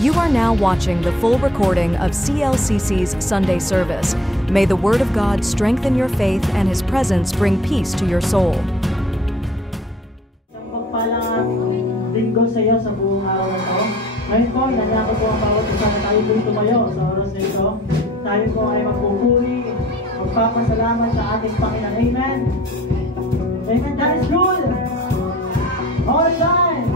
You are now watching the full recording of CLCC's Sunday service. May the Word of God strengthen your faith and His presence bring peace to your soul. Magpalang linggo sa iyo sa buong araw na ito. Ngayon po, inanyako po ang bawat isa na tayo po tumayo sa oras na ito. Tayo po ay magpupuri, magpapasalamat sa ating Panginoon. Amen? Amen. That is good! All the time!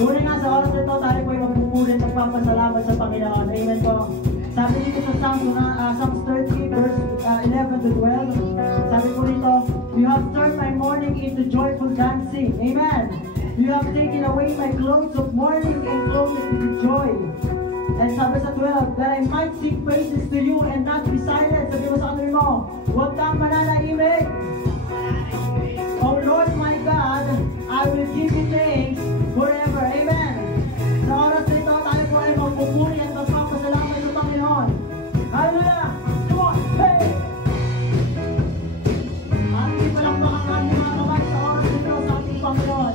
Tunay nga sa oras na ito, tayo po ay magpupuri at magpapasalamat sa Panginoon. Amen po. Sabi dito sa Psalms 30 verse 11 to 12, sabi po dito, "You have turned my mourning into joyful dancing." Amen. "You have taken away my clothes of mourning and clothed me with joy." And sabi sa 12, "That I might sing praises to you and not be silent." Sabi mo sa kanil mo, huwag kang mananahimik. "Oh Lord my God, I will give you thanks forever." Amen. Sa oras na ito, tayo po ay magpupuri at magpapasalamat sa Panginoon. Hallelujah! Come on! Hey! Ating palakpakan ang ating mga kamay sa oras na ito sa ating Panginoon.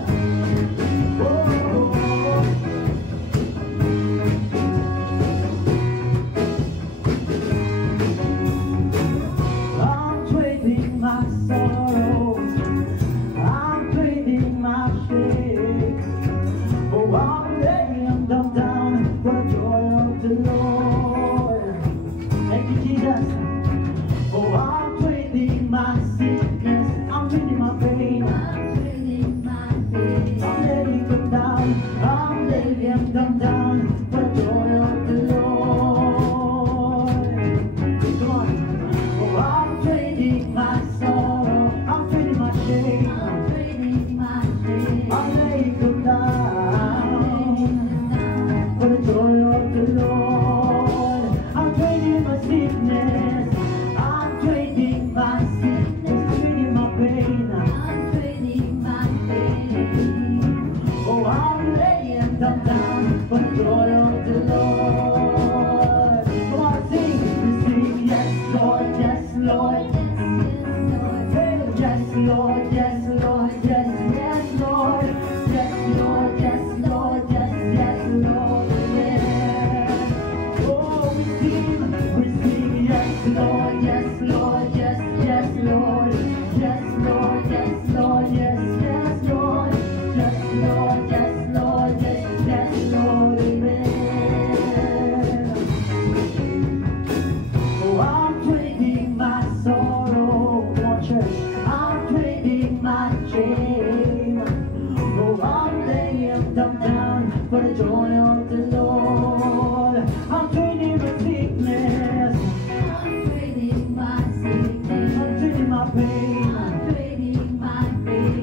I'm trading my sorrows, I'm trading my shame. Oh, I'm laying them down for the joy of the Lord. Thank you, Jesus. Oh, I'm trading my sickness, I'm trading my pain, I'm laying them down, I'm laying them down for the joy of the Lord. Come on. Oh, I'm trading my sorrow, I'm trading my shame, I'm laying them down for the joy of the Lord. I'm trading my sickness, I'm trading my sickness, trading my pain, oh, I'm laying them down for the joy of the Lord. Come on, sing, yes Lord, yes Lord, hey, yes Lord, yes Lord, yes, yes Lord, yes Lord, yes Lord, yes, yes Lord, yeah. Oh, we sing, yes Lord, yes Lord, yes, yes Lord, yes Lord, yes Lord, yes, yes Lord, yes Lord, yes Lord, yes, yes Lord, amen. Oh, I'm trading my sorrow, come on church, I'm trading my shame. Oh, I'm laying them down for the joy of the Lord. I'm trading my sickness, I'm trading my pain,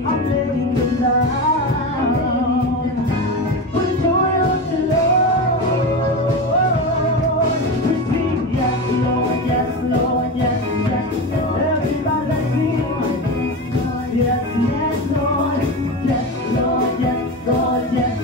I'm laying them down for the joy of the Lord. We sing, yes Lord, yes Lord, yes, yes Lord. Everybody sing, yes, yes Lord, yes Lord, yes Lord, yes,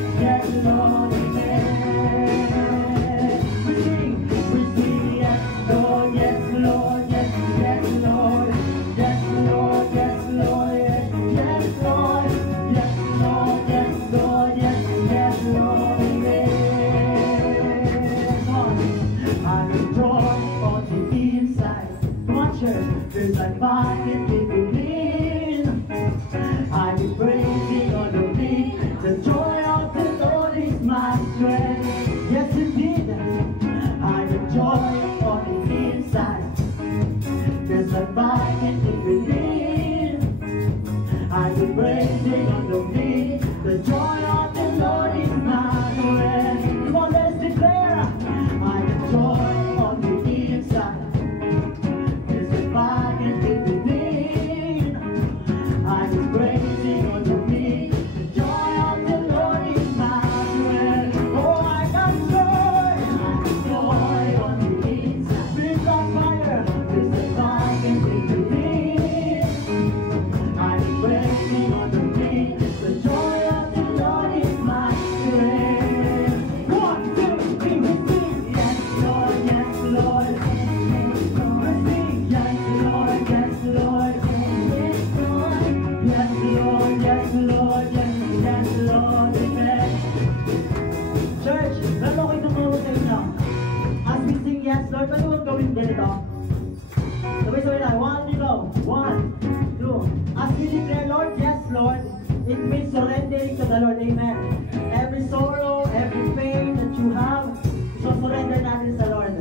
amen. Every sorrow, every pain that you have, so surrender natin sa Lord.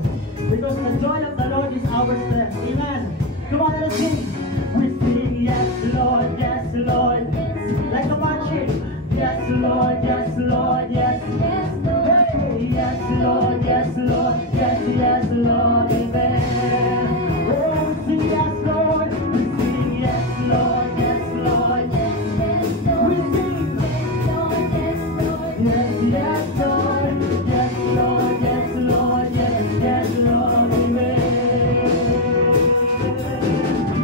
Because the joy of the Lord is our strength. Amen. Come on, let's sing. We sing, yes, Lord, yes, Lord. Like a marching. Yes, Lord, yes, Lord, yes. Hey, yes, Lord, yes, Lord, yes, yes, Lord, amen. Oh, we sing, yes, Lord. We sing, yes, Lord, yes, Lord. We sing, yes, yes, Lord, yes, Lord, yes, Lord, yes, yes, Lord, amen.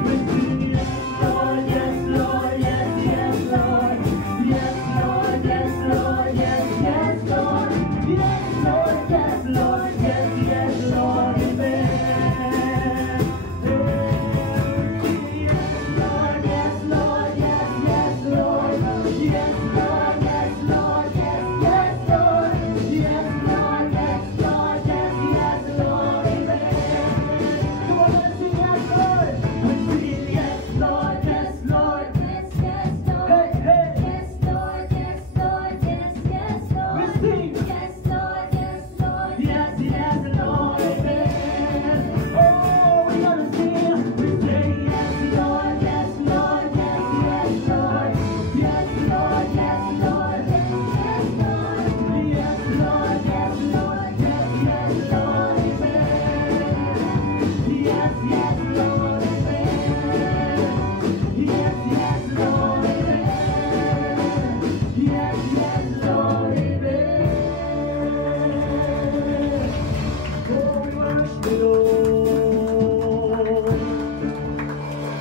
We sing, yes, Lord, yes, Lord, yes, yes, Lord, yes, Lord, yes, Lord, yes, yes, Lord, yes, Lord, yes, Lord, yes, yes, Lord, amen. Yes, Lord, yes, yes, Lord, yes, Lord, yes, Lord, yes, yes, Lord, yes, Lord, yes, Lord, yes, yes, Lord, amen. Come on, let's sing yes, Lord. We sing yes, Lord, yes, Lord. Hey, hey. We sing yes, yes, Lord, amen. Oh, we gotta sing. We say yes, Lord, yes, Lord, yes, yes, Lord, yes, Lord, yes, Lord, yes, Lord, yes, Lord, yes, Lord, yes, yes, Lord, amen. Yes, yes, Lord, amen. Yes, yes, Lord, amen. Yes, yes, Lord, amen. Oh, we worship you, Lord.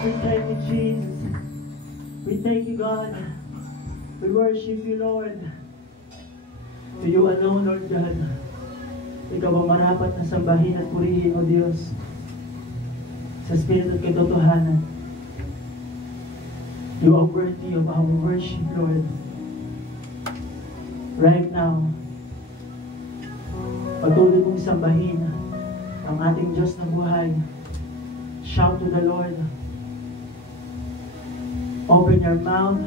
We thank you, Jesus. We thank you, God. We worship you, Lord. To you alone, Lord God. Ikaw ang marapat na sambahin at purihin, O Diyos. Sa Espiritu at katotohanan. You are worthy of our worship, Lord. Right now, patuloy mong sambahin ang ating Diyos na buhay. Shout to the Lord. Open your mouth.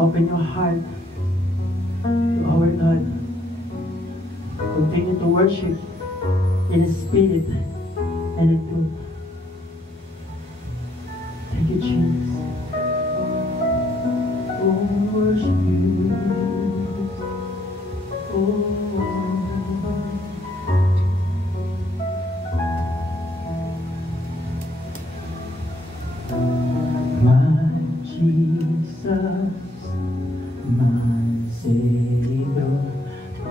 Open your heart to our God. Continue to worship in spirit and in truth. Thank you, Jesus. Oh, worship you. Oh. My Jesus, my Savior,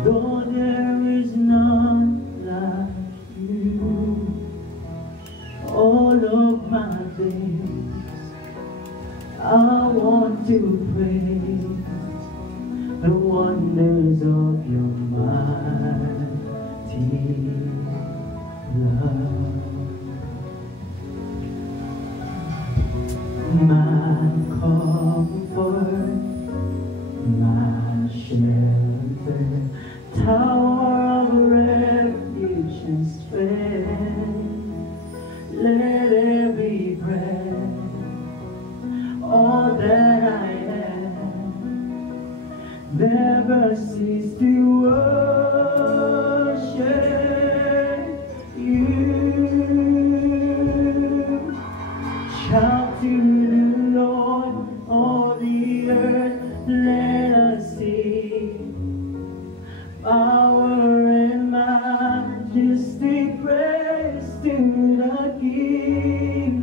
though there is none like you, all of my days I want to praise the wonders of your mighty love. My comfort, my shelter, tower of refuge and strength. Let every breath, all that I am, never cease to worship you. Shout to the Lord, all the earth, let us sing. Power and majesty, praise to the King.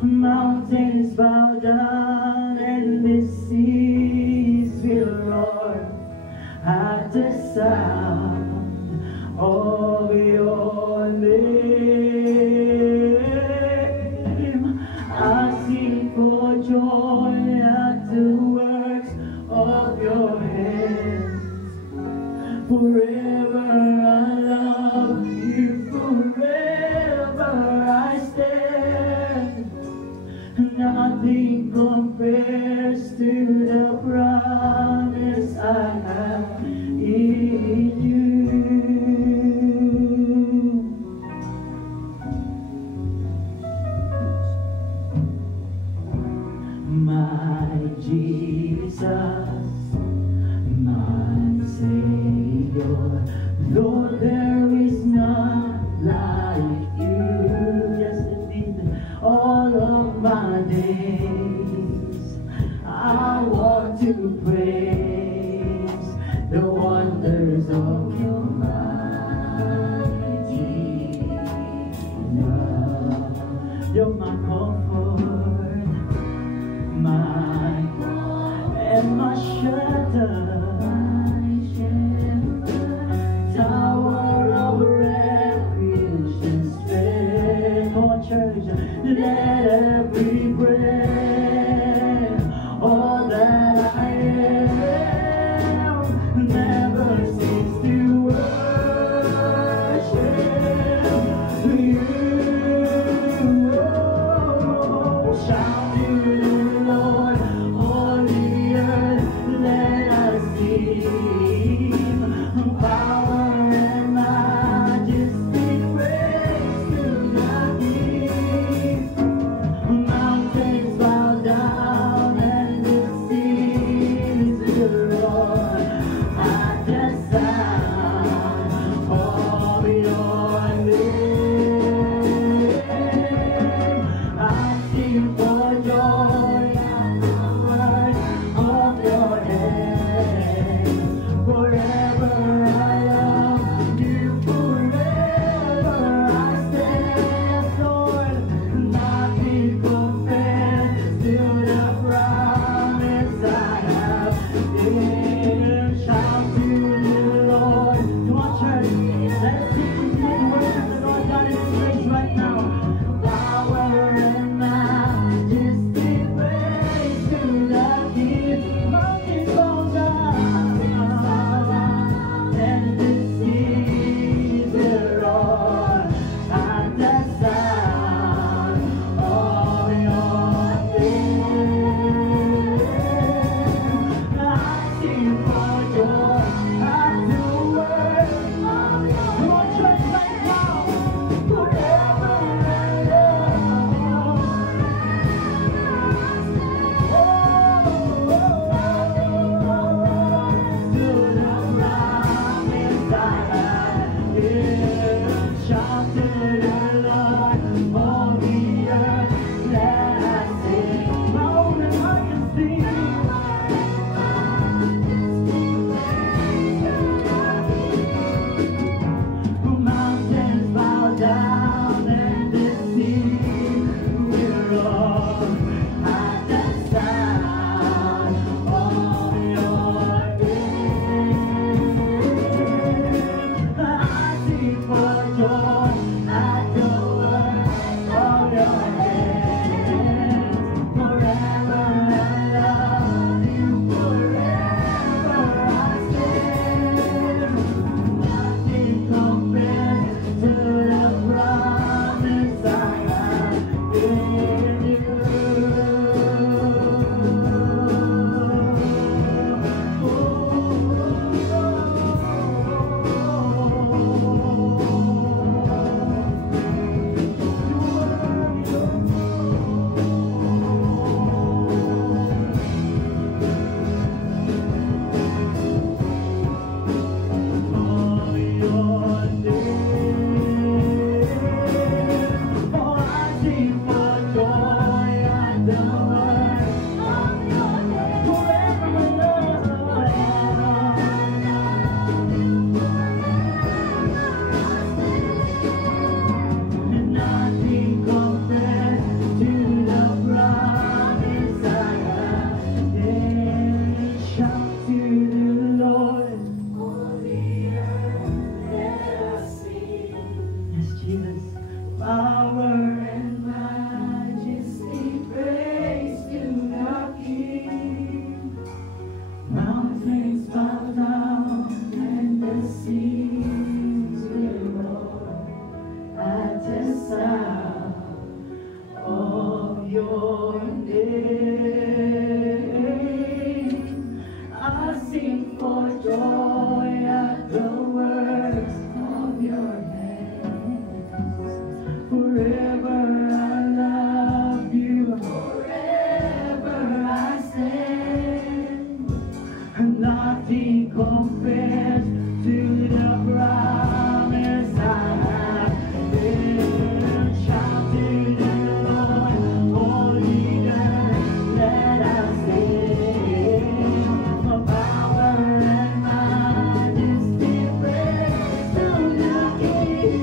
Mountains bow down and the seas will roar at the sound of your name. I sing for joy at the works of your hands. Forever I love you, forever I stand. Nothing compares to the promise I have in you. My Jesus, joy at the works of your hands. Forever I love you, forever I stand. Nothing compares to the promise I have been. Shout to the Lord, holy earth, let us sing. For power and majesty, praise to the King.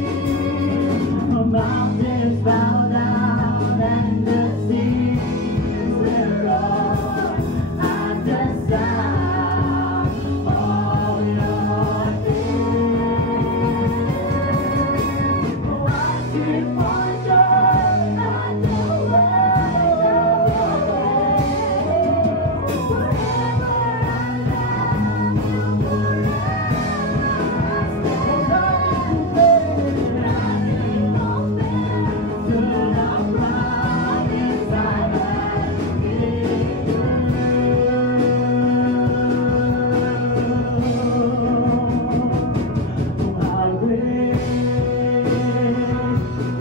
Mountains bow down and the seas will roar at the sound of your name. Watching for joy at the work of your hands. Forever I love you, forever I stand. Nothing compares to the promise I have given you. How great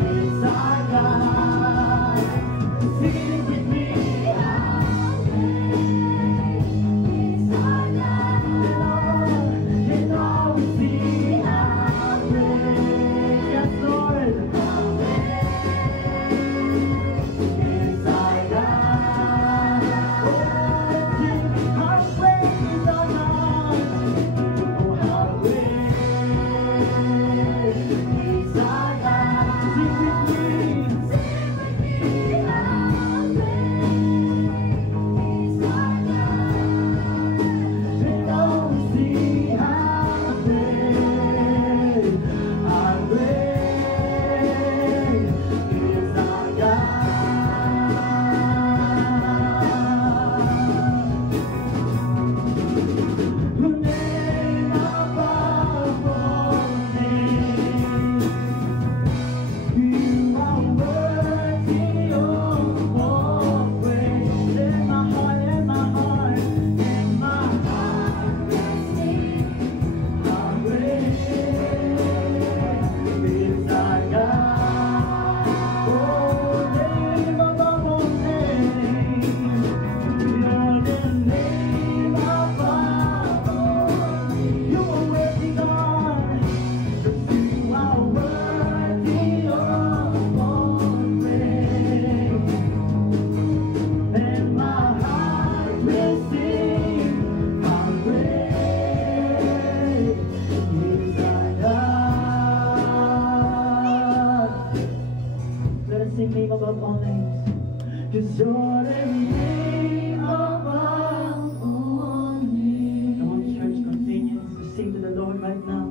is our God? Sing it with me. How great is our God? And all we see, how great, yes Lord, how great is our God? Oh, sing, how great is our God? Oh, how great is our God? Sing with me. Sing with me. How great is our God? And all we see, how great is our God. The name above all names. You are worthy of all praise. In my heart, in my heart, in my heart, will sing. How great is our God? Oh, name above all names. You're the name above all. You are worthy, God. You are worthy of all praise. And my heart will sing. How great is our God? Let us sing name above all names. 'Cause you're the name above all names. Come on, church, continue to sing to the Lord right now.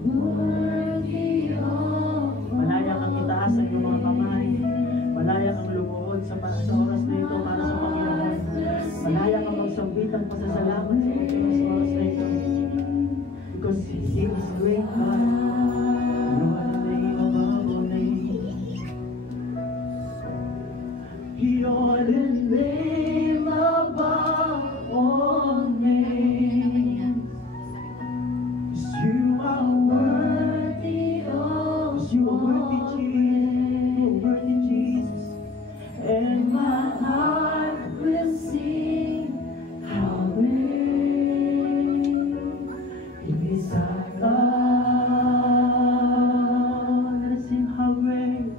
Worthy of malaya kang itaas ang iyong mga kamay. Malaya kang lumuhod sa oras na ito para sa Panginoon. Malaya kang magsambitan pasasalamat sa Panginoon sa oras na ito. Because He is great, God. You are the name above all names. You're the name above all names. 'Cause you are worthy of you are worthy, Jesus. You are worthy, Jesus. And my heart will sing. How great is our God. Let us sing, how great.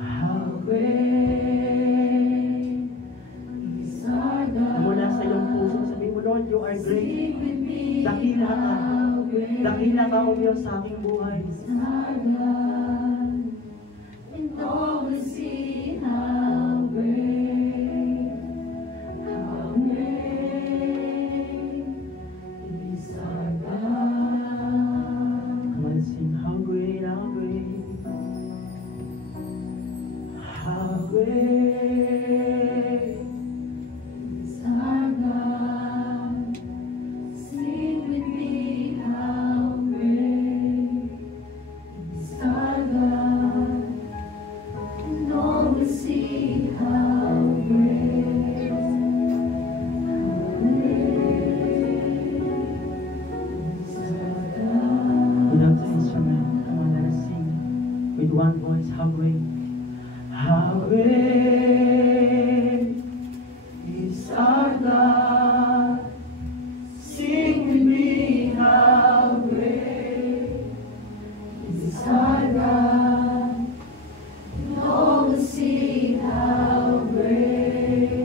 How great is our God. Mula sa iyong puso, sabihin mo, Lord, you are great. Dakila ka. Dakila ka, O Diyos, sa aking buhay. And all we see how great is our God. Come on, sing, how great, how great. How great Is our God. Sing with me how great is our God. And all one voice, how great is our God. Sing with me, how great is our God. And all will see how great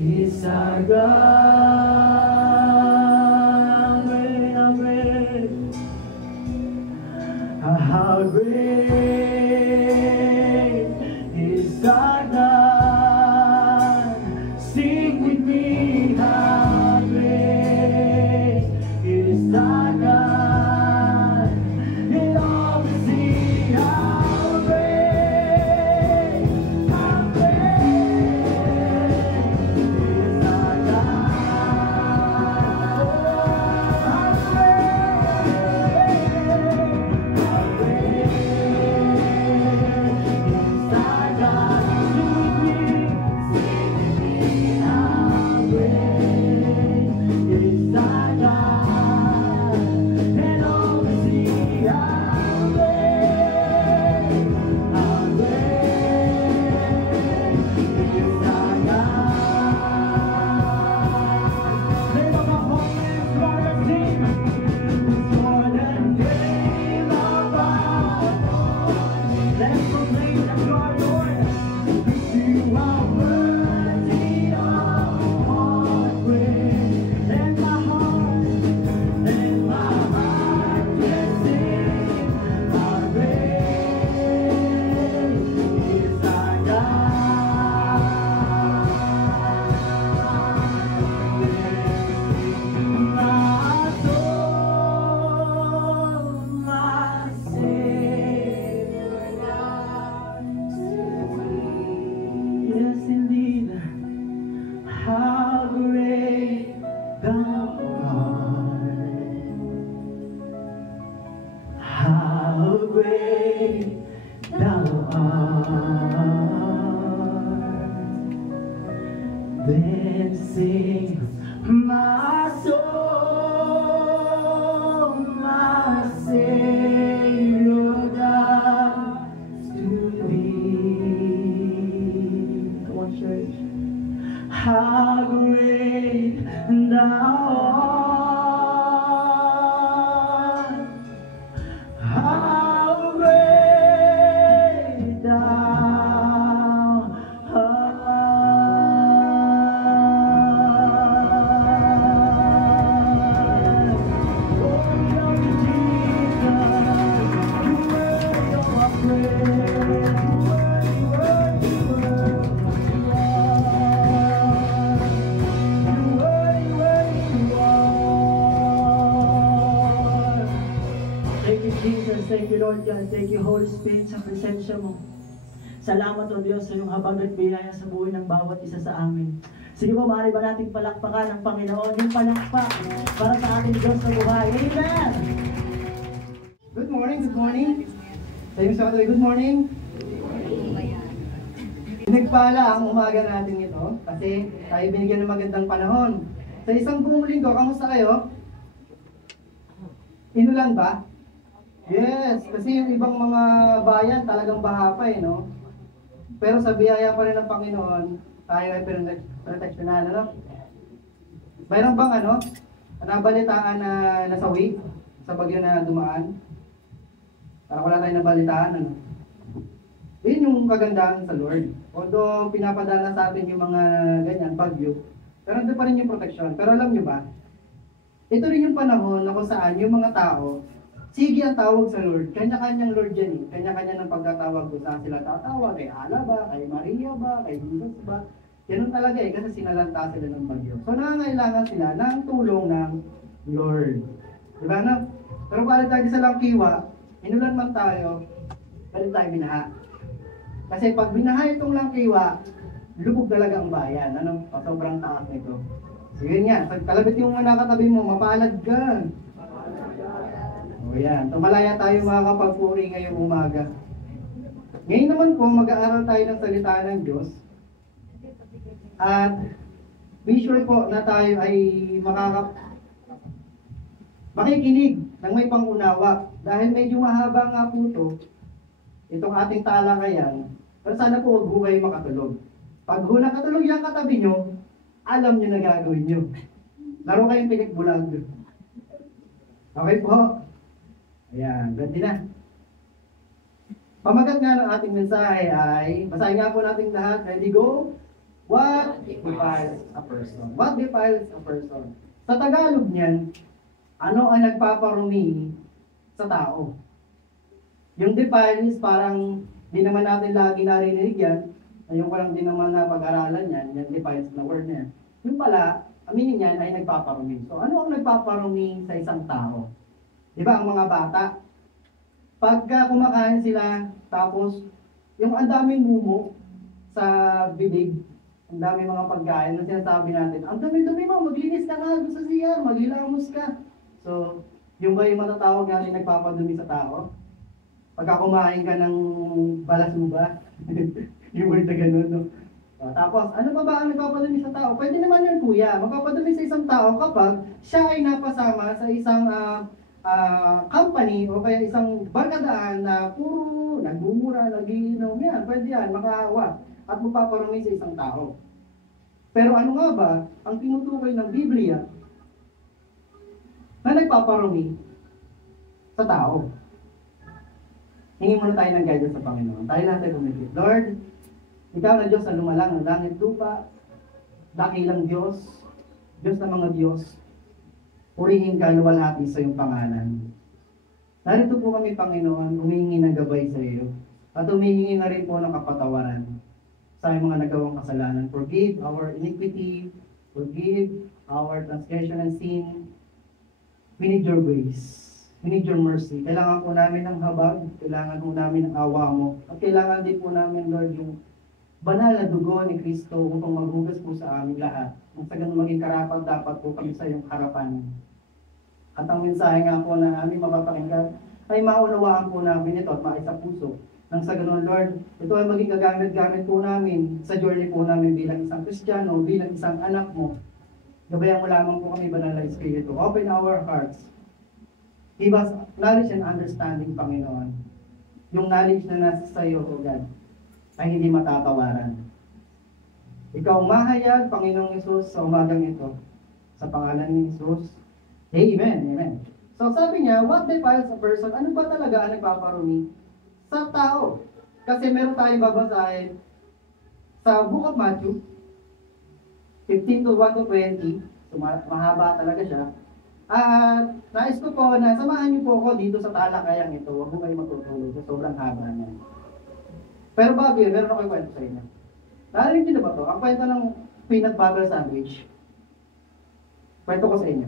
is our God. How great is our God. Sing with me, how great is our God. And all will see how great is our God. Then sing my soul, my Savior God, to thee. Come on, church. How great thou art! How great thou Thank you, Lord God. Thank you, Holy Spirit, sa presensya mo. Salamat, O Diyos, sa iyong habag at biyaya sa buhay ng bawat isa sa amin. Sige po, maaari ba nating palakpakan ang Panginoon? Yung palakpak para sa ating Diyos sa buhay. Amen! Good morning, good morning. Tayo sa katuloy, good morning. Nagpala ang umaga natin ito kasi tayo binigyan ng magandang panahon. Sa isang buong linggo, kamusta kayo? Inulan ba? Yes, kasi yung ibang mga bayan talagang baha pa no? Pero sa biyaya pa rin ng Panginoon, tayo ay proteksyonan, ano? Mayroon bang nabalitaan na nasawi sa bagyo na dumaan? Para wala tayong nabalitaan, Yun yung kagandahan sa Lord. Although pinapadala sa atin yung mga ganyan, bagyo, pero nandun pa rin yung proteksyon. Pero alam nyo ba, ito rin yung panahon na kung saan yung mga tao, sige ang tawag sa Lord. Kanya-kanyang Lord yan eh. Kanya-kanya ng pagkatawag kung saan sila tatawag. Kay Ala ba? Kay Maria ba? Kay Jesus ba? Ganun talaga eh. Kasi sinalanta sila ng bagyo. So nangangailangan sila ng tulong ng Lord. Diba na? Pero balik tayo sa langkiwa, inulan man tayo, balik tayo binaha. Kasi pag binaha itong langkiwa, lubog talaga ang bayan. Sobrang taas nito. So yun nga. Kalabit yung nakatabi mo, mapalad ka. O yan, tumalaya tayo mga kapagpuri ngayong umaga. Ngayon naman po, mag-aaral tayo ng salita ng Diyos. At be sure po na tayo ay makikinig ng may pangunawa. Dahil medyo mahaba nga po itong ating talakayan, pero sana po huwag kayo makatulog. Pag nakatulog yung katabi nyo, alam nyo na gagawin nyo. Laro kayong pinagbulag. Okay po? Ayan, ready na. Pamagat nga ng ating mensahe ay, basahin nga po natin lahat. Ready, go? What defiles a person? What defiles a person? Sa Tagalog niyan, ano ang nagpaparumi sa tao? Yung defiles, parang di naman natin lagi narinig yan. Ayun ko lang din naman na pag-aralan yan, yung defiles na word na yan. Yung pala, aminin yan ay nagpaparumi. So ano ang nagpaparumi sa isang tao? Di ba ang mga bata? Pagka kumakain sila, tapos yung ang daming mumo sa bibig, ang daming mga pagkain na sinasabi natin, ang dami-dami mo, maglinis ka na sa CR, maghilamos ka. So, yung ba yung matatawag natin nagpapadumi sa tao? Pagka kumain ka ng balasuba, yung word na ganun, no? Tapos, ano pa ba ang nagpapadumi sa tao? Pwede naman yun, kuya. Magpapadumi sa isang tao kapag siya ay napasama sa isang company o kaya isang barkadaan na puro nagmumura, nagiinom, yan, pwede yan, makaawa at magpaparumi sa isang tao. Pero ano nga ba ang tinutukoy ng Biblia na nagpaparumi sa tao? Hingin muna tayo ng guidance sa Panginoon. Tayo natin pumikit. Lord, Ikaw na Diyos na lumalang ng langit lupa, dakilang Diyos, Diyos ng mga Diyos, purihin ka, luwalhati sa iyong pangalan. Narito po kami, Panginoon, humihingi ng gabay sa iyo. At humihingi na rin po ng kapatawaran sa aming mga nagawang kasalanan. Forgive our iniquity, forgive our transgression and sin. We need your grace. We need your mercy. Kailangan po namin ng habag, kailangan po namin ng awa mo. At kailangan din po namin, Lord, yung banal na dugo ni Kristo upang maghugas po sa aming lahat. Nang sa ganun maging karapat dapat po kami sa iyong harapan. At ang mensahe nga po na aming mapapakinggan ay maunawaan po namin ito at maisa puso. Nang sa ganun, Lord, ito ay maging gagamit-gamit po namin sa journey po namin bilang isang Kristiyano, bilang isang anak mo. Gabayan mo lamang po kami, Banal na Espiritu. Open our hearts. Give us knowledge and understanding, Panginoon. Yung knowledge na nasa sa iyo, O God, ay hindi matatawaran. Ikaw mahayag, Panginoong Hesus, sa umagang ito. Sa pangalan ni Hesus. Amen. Amen. So sabi niya, what defiles a person? Ano ba talaga ang nagpaparumi sa tao? Kasi meron tayong babasahin sa Book of Matthew, 15 to 1 to 20. So mahaba talaga siya. At nais ko po na samahan niyo po ako dito sa talakayang ito. Huwag mo kayo matutulog sa sobrang haba niya. Pero bago yun, meron ako kwento sa inyo. Narinig niyo na ba ito? Ang kwento ng peanut butter sandwich. Kwento ko sa inyo.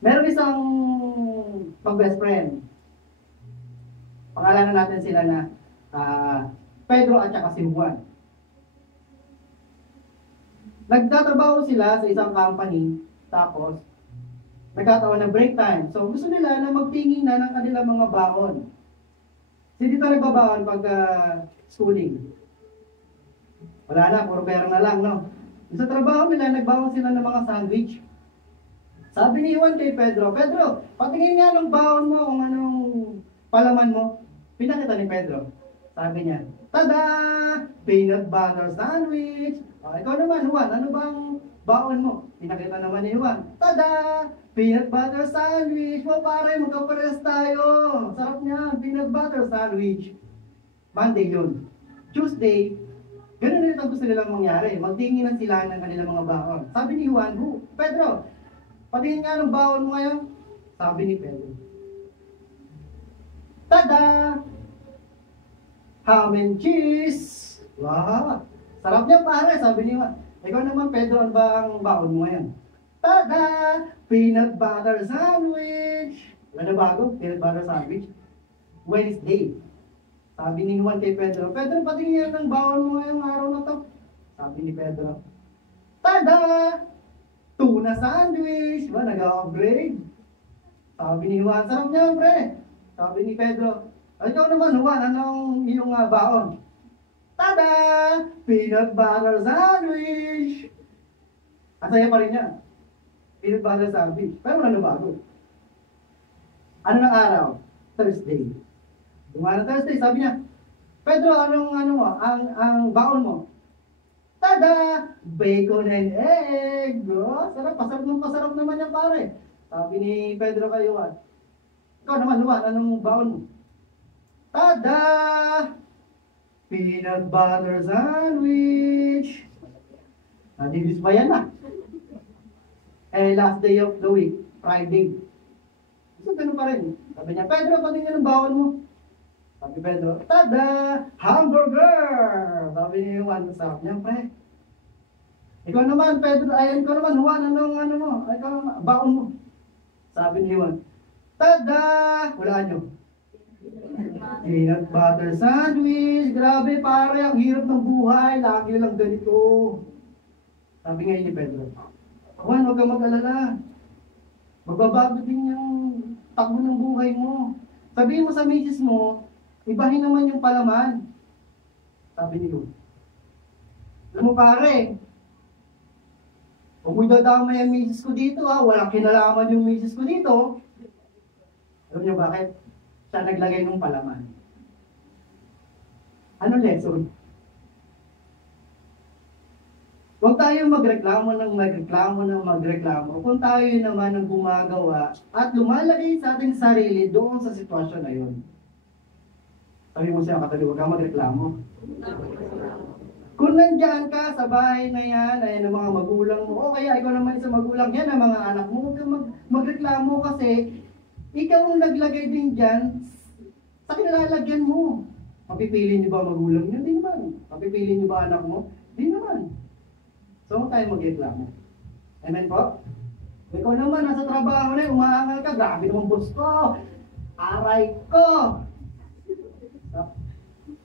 Meron isang pag-best friend. Pangalanan natin sila na Pedro at saka si Juan. Nagtatrabaho sila sa isang company, tapos nagkataon na break time. So gusto nila na magtingin na ng kanilang mga baon. Kasi dito nagbabaon pag schooling. Wala na, puro pera na lang, no? Sa trabaho nila, nagbaon sila ng mga sandwich. Sabi ni Juan kay Pedro, Pedro, patingin nga ng baon mo kung anong palaman mo. Pinakita ni Pedro. Sabi niya, tada! Peanut butter sandwich! Ikaw naman, Juan, ano bang baon mo? Pinakita naman ni Juan, tada! Peanut butter sandwich! O pare, magkapares tayo! Sarap niya, peanut butter sandwich. Monday yun. Tuesday, ganun rin ang gusto nilang mangyari. Magtinginan sila ng kanilang mga baon. Sabi ni Juan, Pedro, patingin nga ng baon mo ngayon. Sabi ni Pedro, tada! Ham and cheese! Wow! Sarap niya pare, sabi ni Juan. Ikaw naman, Pedro, ano ba ang baon mo ngayon? Tada! Peanut butter sandwich! Ano bago? Peanut butter sandwich? Wednesday. Sabi ni Juan kay Pedro, Pedro, patingin ng baon mo ngayong araw na to. Sabi ni Pedro, tada! Tuna sandwich! Ba, nag-upgrade? Sabi ni Juan, sarap niya, pre. Sabi ni Pedro, ikaw naman, Juan, anong iyong baon? Tada! Peanut butter sandwich! Ang saya pa rin niya. Peanut butter sandwich. Pero wala na bago. Ano ng araw? Thursday. Dumaan na Thursday, sabi niya, Pedro, ang baon mo? Tada! Bacon and egg! Oh, sarap, pasarap naman yan pare. Sabi ni Pedro kay Juan, ikaw naman Juan, anong baon mo? Tada! Peanut butter sandwich! Nadibis ba yan last day of the week, Friday. So, ganun pa rin. Sabi niya, Pedro, patingin ang baon mo. Sabi Pedro, tada! Hamburger! Sabi niya yung one, sarap niya, pre. Ikaw naman, Pedro, ikaw naman, Juan, ano mo? Ikaw naman, baon mo. Sabi ni Juan, tada! Wala nyo. Peanut butter sandwich. Grabe, pare, ang hirap ng buhay. Lagi lang ganito. Sabi ngayon ni Pedro, Juan, huwag kang mag-alala. Magbabago din yung takbo ng buhay mo. Sabihin mo sa misis mo, ibahin naman yung palaman. Sabi ni Juan. Alam mo pare, huwag mo dadamay ang misis ko dito walang kinalaman yung misis ko dito. Alam niyo bakit? Siya naglagay ng palaman. Anong lesson? Huwag tayo magreklamo kung tayo naman ang gumagawa at lumalagay sa ating sarili doon sa sitwasyon na yun. Sabi mo siya, katabi, huwag kang magreklamo. Kung nandyan ka sa bahay na yan, ay ng mga magulang mo, o kaya ikaw naman sa magulang yan, ng mga anak mo, huwag kang magreklamo kasi ikaw ang naglagay din dyan sa kinalalagyan mo. Papipili niyo ba magulang niyo? Di naman. Papipili niyo ba anak mo? Di naman. So, huwag tayo magreklamo. Amen po? Ikaw naman, nasa trabaho na, umaangal ka, grabe naman boss ko, aray ko.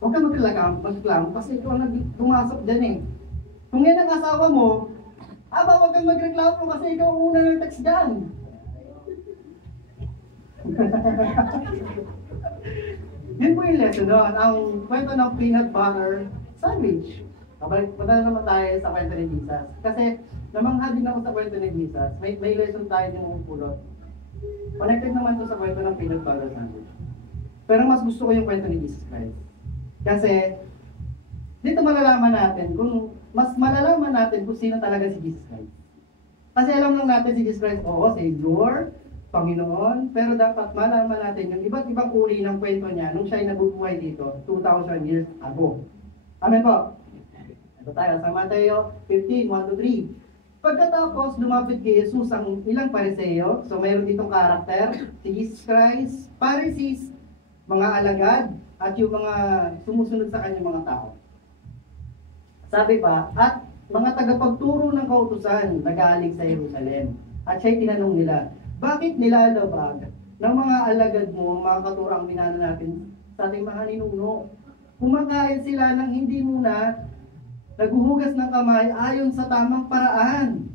Huwag kang magreklamo kasi ikaw ang pumasok dyan Kung yan ang asawa mo, huwag kang magreklamo kasi ikaw ang una ng text dyan. Yun po yung lesson doon, ang kwento ng peanut butter sandwich. Punta naman tayo sa kwento ni Jesus. Kasi namangha din ako sa kwento ni Jesus. May lesson tayo din ng pulot. Connected naman to sa kwento ng peanut butter sandwich. Pero mas gusto ko yung kwento ni Jesus Christ. Kasi dito malalaman natin kung sino talaga si Jesus Christ. Kasi alam lang natin si Jesus Christ, Savior, Panginoon, pero dapat malaman natin yung iba't ibang uri ng kwento niya nung siya'y nabubuhay dito 2,000 years ago. Amen po? Ito tayo sa Mateo 15:1-3. Pagkatapos lumapit kay Jesus ang ilang Pariseo, so mayroon ditong karakter, si Jesus Christ, Pharisees, mga alagad, at yung mga sumusunod sa kanya mga tao. Sabi pa, at mga tagapagturo ng kautusan na galing sa Jerusalem. At siya'y tinanong nila, bakit nilalabag ng mga alagad mo, mga katurang minana natin sa ating mga ninuno? Kumakain sila ng hindi muna naghuhugas ng kamay ayon sa tamang paraan.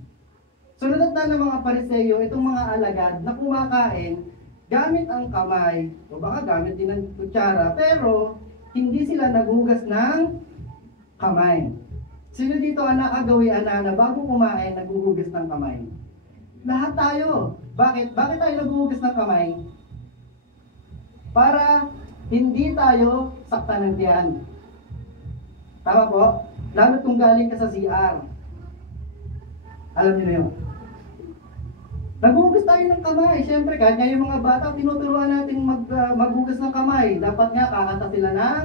Sunod na ng mga Pariseo, itong mga alagad na kumakain gamit ang kamay, o baka gamit din ng kutsara, pero hindi sila naghugas ng kamay. Sino dito ang nakagawian na bago kumain, naghuhugas ng kamay? Lahat tayo. Bakit? Bakit tayo naghuhugas ng kamay? Para hindi tayo saktan ng tiyan. Tama po? Lalo kung galing ka sa CR. Alam niyo na yun. Naghuhugas tayo ng kamay. Siyempre, kahit nga yung mga bata, tinuturuan natin maghugas ng kamay. Dapat nga, kakanta sila ng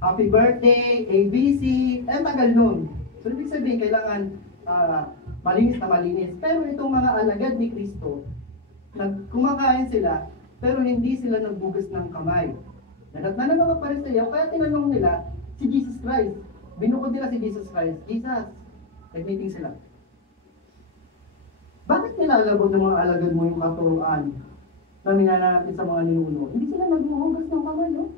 Happy Birthday, ABC, tagal nun. So, ibig sabihin, kailangan malinis na malinis. Pero itong mga alagad ni Kristo, kumakain sila, pero hindi sila naghugas ng kamay. Nadatna ng mga Pariseo, kaya tinanong nila si Jesus Christ. Binukod nila si Jesus Christ. Jesus, nag-meeting sila. Bakit nilalabog ng mga alagad mo yung katuruan na minana natin sa mga ninuno? Hindi sila naghuhugas ng kamay, no?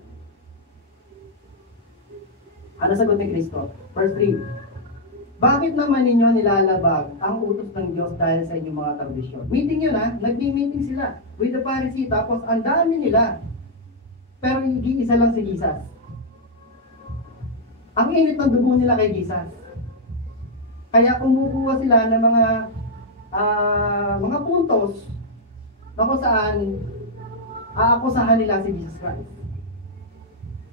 Ano sagot ni Kristo? Verse 3. Bakit naman ninyo nilalabag ang utos ng Diyos dahil sa inyong mga tradisyon? Meeting yun nagmi-meeting sila with the Pharisee, tapos ang dami nila. Pero isa lang si Jesus. Ang init ng dugo nila kay Jesus. Kaya kumukuha sila ng mga puntos na kung saan aakusahan nila si Jesus Christ.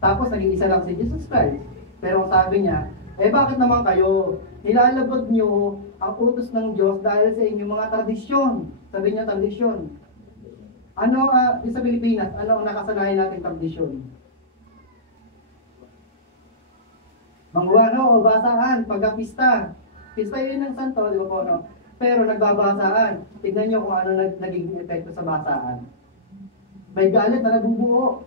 Tapos naging isa lang si Jesus Christ. Pero sabi niya, bakit naman kayo? Nilalabag nyo ang utos ng Diyos dahil sa inyong mga tradisyon. Sabi niya tradisyon. Ano sa Pilipinas, ano ang nakasanayan nating tradisyon? Mangguano o basaan, pagkapista. Pista yun ng santo, di ba po, no? Pero nagbabasaan. Tignan nyo kung ano naging epekto sa basaan. May galit na nabubuo.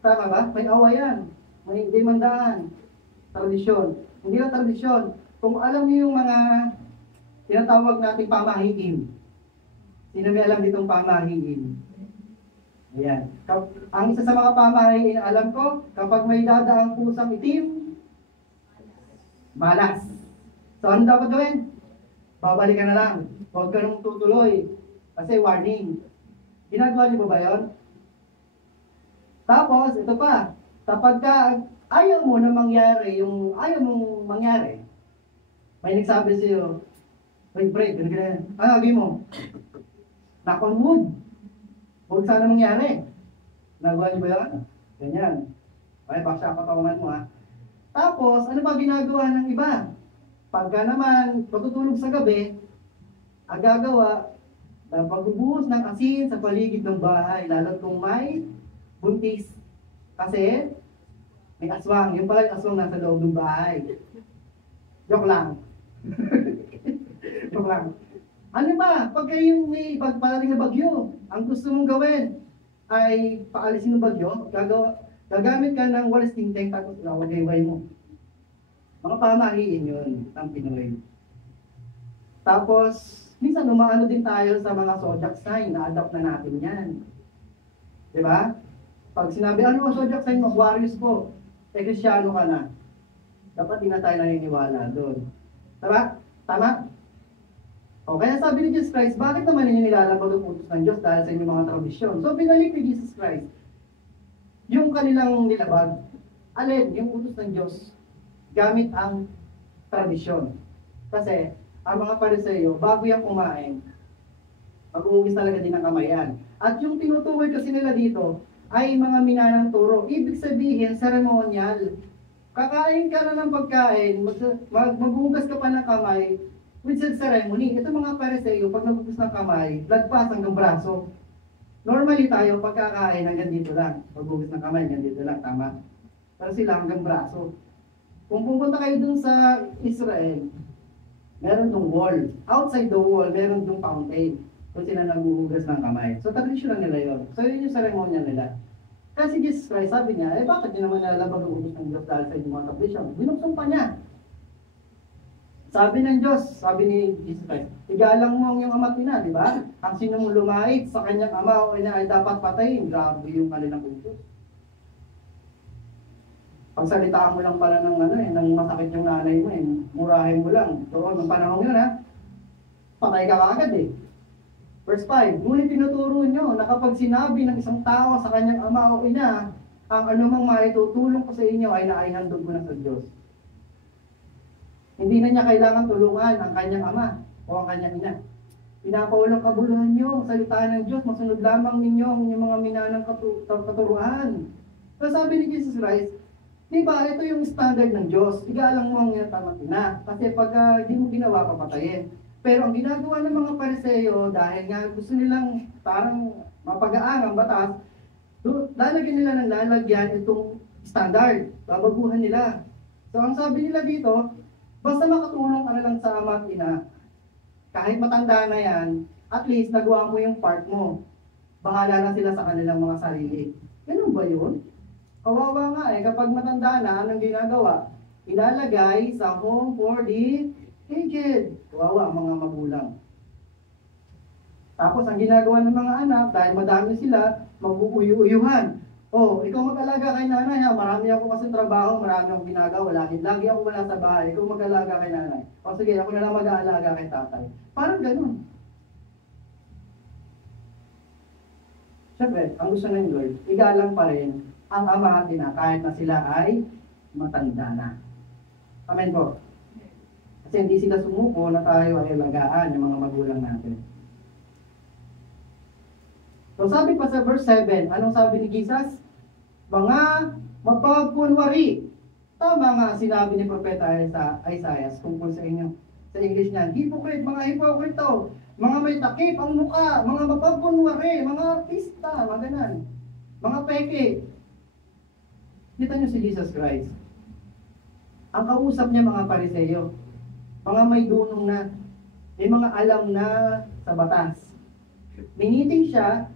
Tama ba? May awayan. May demandaan. Tradisyon. Hindi lang tradisyon. Kung alam niyo yung mga tinatawag nating pamahiin. Sino may alam ditong pamahiin? Ayan. Ang isa sa mga pamahiin, alam ko, kapag may dadaang pusang itim, malas. So, ano dapat gawin? Babalik ka na lang. Huwag ka nung tutuloy. Kasi warning. Ginagawa niyo ba yun? Tapos, ito pa. Kapag ayaw mo na mangyari, yung ayaw mong mangyari, may nagsabi sa'yo, break, ganyan. Ano gawin mo? Knock on wood. Huwag sana mangyari. Nagawa niyo ba yun? Ganyan. Okay, paksa patungan mo ha. Tapos, ano ba ginagawa ng iba? Pagka naman matutulog sa gabi, ang gagawa, pagbubuhos ng asin sa paligid ng bahay, lalo kung may buntis. Kasi, may aswang. Yung pala yung aswang nasa loob ng bahay. Joke lang. Joke lang. Ano ba? Pagka yung may pagparating na bagyo, ang gusto mong gawin ay paalisin ng bagyo, gagamit ka ng walis tingteng tapos lawagay-way mo. Mga pamahiin yun ng Pinoy. Tapos, minsan umaano din tayo sa mga zodiac sign, na-adapt na natin yan. Diba? Pag sinabi, ano ang zodiac sign mo? Aquarius po. Kristyano ka na. Dapat di na tayo naniniwala doon. Tama? Tama? O, kaya sabi ni Jesus Christ, bakit naman ninyo nilalabag ang utos ng Diyos dahil sa inyong mga tradisyon? So, binalik ni Jesus Christ yung kanilang nilabag. Alin? Yung utos ng Diyos gamit ang tradisyon. Kasi, ang mga Pariseo, bago yung kumain, mag-uugis talaga din ang kamay yan. At yung tinutukoy kasi nila dito, ay mga minanang turo. Ibig sabihin, ceremonial. Kakain ka na ng pagkain, mag-ugas ka pa ng kamay, with ceremony. Ito mga Pariseo, pag nag-ugas ng kamay, lagpas hanggang braso. Normally tayo, pagkakain hanggang dito lang. Pag-ugas ng kamay, hanggang dito lang, tama? Pero sila hanggang braso. Kung pupunta kayo dun sa Israel, meron dong wall. Outside the wall, meron dong fountain. Kung sila nag-uugas ng kamay. So, tradisyon lang nila yun. So, yun yung ceremonial nila. Kasi Jesus Christ, sabi niya, bakit niya naman nalalabag ang utos ng Diyos dahil sa inyong mga tradisyon? Binuksan pa niya. Sabi ng Diyos, sabi ni Jesus Christ, igalang mo ang iyong ama't ina, di ba? Ang sinong lumait sa kanyang ama o ina ay dapat patayin. Grabe yung kanilang utos. Pagsalitaan mo lang pala ng ng masakit yung nanay mo murahin mo lang. Doon, ng panahon yun patay ka agad Verse 5, ngunit tinuturo nyo na kapag sinabi ng isang tao sa kanyang ama o ina, ang anumang maitutulong ko sa inyo ay naihandog ko na sa Diyos. Hindi na niya kailangan tulungan ang kanyang ama o ang kanyang ina. Pinapaulang kabuluhan nyo, salita ng Diyos, masunod lamang ninyo ang inyong mga minanang katuruan. So sabi ni Jesus Christ, diba, ito yung standard ng Diyos. Igalang mo ang iyong tama't ina. Kasi pag hindi mo ginawa, papatayin. Pero ang ginagawa ng mga Pariseo, dahil nga gusto nilang parang mapagaang ang batas, lalagyan nila ng lalagyan itong standard. Babaguhan nila. So ang sabi nila dito, basta makatulong ka na lang sa ama at ina, kahit matanda na yan, at least nagawa mo yung part mo. Bahala na sila sa kanilang mga sarili. Ganun ba yun? Kawawa nga kapag matanda na, anong ginagawa? Ilalagay sa home for the aged. Kawawa ang mga magulang. Tapos ang ginagawa ng mga anak, dahil madami sila, mag-uuyuhan. Ikaw mag-alaga kay nanay marami ako kasi trabaho, marami akong ginagawa, lagi ako wala sa bahay, ikaw mag-alaga kay nanay. Sige, ako na lang mag-aalaga kay tatay. Parang ganun. Siyempre, ang gusto ng Lord, igalang pa rin ang ama at ina kahit na sila ay matanda na. Amen po. Kasi hindi sila sumuko na tayo ay alagaan yung mga magulang natin. So sabi pa sa verse 7, anong sabi ni Jesus? Mga mapagkunwari. Tama nga sinabi ni Propeta Isaiah tungkol sa inyo. Sa English niyan, hypocrite, mga hipokrito, mga may takip ang mukha, mga mapagkunwari, mga artista, mga ganan, mga peke. Kita niyo si Jesus Christ. Ang kausap niya mga Pariseo, mga may dunong na, may mga alam na sa batas. Miniting siya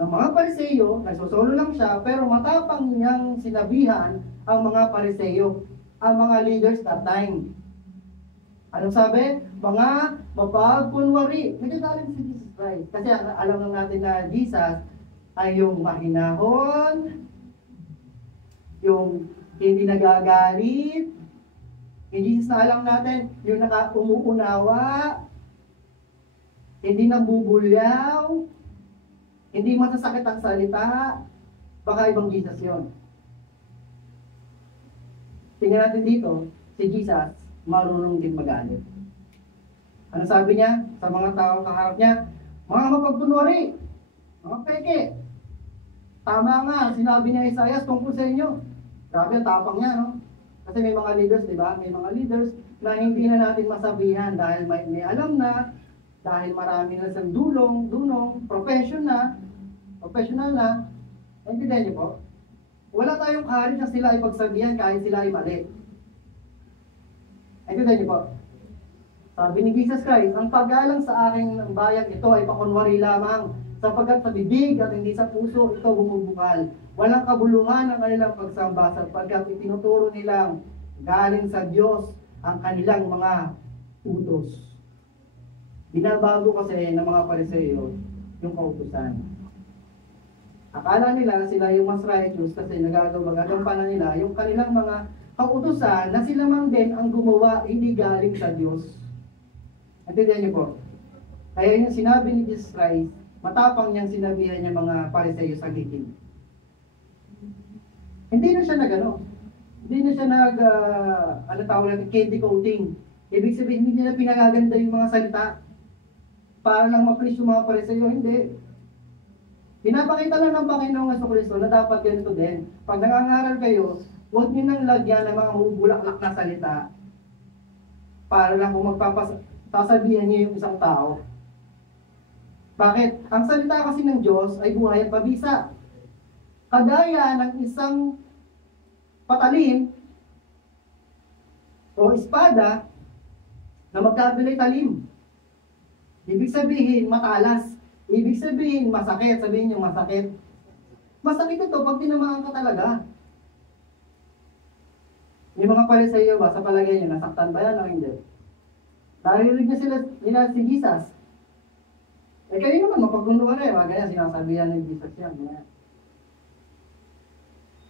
ng mga Pariseo, nagsosolo lang siya, pero matapang niyang sinabihan ang mga Pariseo, ang mga leaders that time. Anong sabi? Mga mapagkunwari. Nagagaling si Jesus Christ. Kasi alam lang natin na Jesus ay yung mahinahon, yung hindi nagagalit. Yung Jesus na alam natin, yung umuunawa, hindi nambubulyaw, hindi masasakit ang salita. Baka ibang Jesus yon. Tingnan natin dito, si Jesus, marunong din magalit. Ano sabi niya sa mga tao kaharap niya? Mga mapagkunwari, mga peke. Tama nga, sinabi ni Isaiah tungkol sa inyo. Grabe ang tapang niya, no? Kasi may mga leaders, di ba? May mga leaders na hindi na natin masabihan dahil may alam na, dahil marami na sa dunong, professional na. Naintindihan niyo po? Wala tayong courage na sila ay pagsabihan kahit sila ay mali. Naintindihan niyo po? Sabi ni Jesus Christ, ang paggalang sa aking bayan ito ay pakunwari lamang, sapagkat sa bibig at hindi sa puso ito bumubukal. Walang kabuluhan ang kanilang pagsamba, sapagkat itinuturo nilang galing sa Diyos ang kanilang mga utos. Binabago kasi ng mga Pariseo yung kautusan. Akala nila sila yung mas righteous kasi nagagampanan nila yung kanilang mga kautusan na sila mang din ang gumawa, hindi galing sa Diyos. Natindihan niyo po? Kaya yung sinabi ni Jesus Christ, matapang niyang sinabihan niya mga Pariseo sa giging. Hindi na siya hindi na siya candy coating. Ibig sabihin, hindi niya pinagaganda yung mga salita para lang ma-please yung mga Pariseo. Hindi. Pinapakita lang ng Panginoong Jesucristo na dapat ganito din. Pag nangangaral kayo, huwag niyo nang lagyan ng mga bulaklak na salita para lang kung sasabihan niyo yung isang tao. Bakit? Ang salita kasi ng Diyos ay buhay at pabisa. Kagaya ng isang patalim o espada na magkabilay talim. Ibig sabihin, matalas. Ibig sabihin, masakit. Sabihin niyo, masakit. Masakit ito pag tinamaan ka talaga. Yung mga Pariseo ba, sa palagay niyo, nasaktan ba yan o hindi? Narinig na nila si Jesus. Kayo naman, mapagkunwari. Ganyan, sinasabihan ni Jesus yan.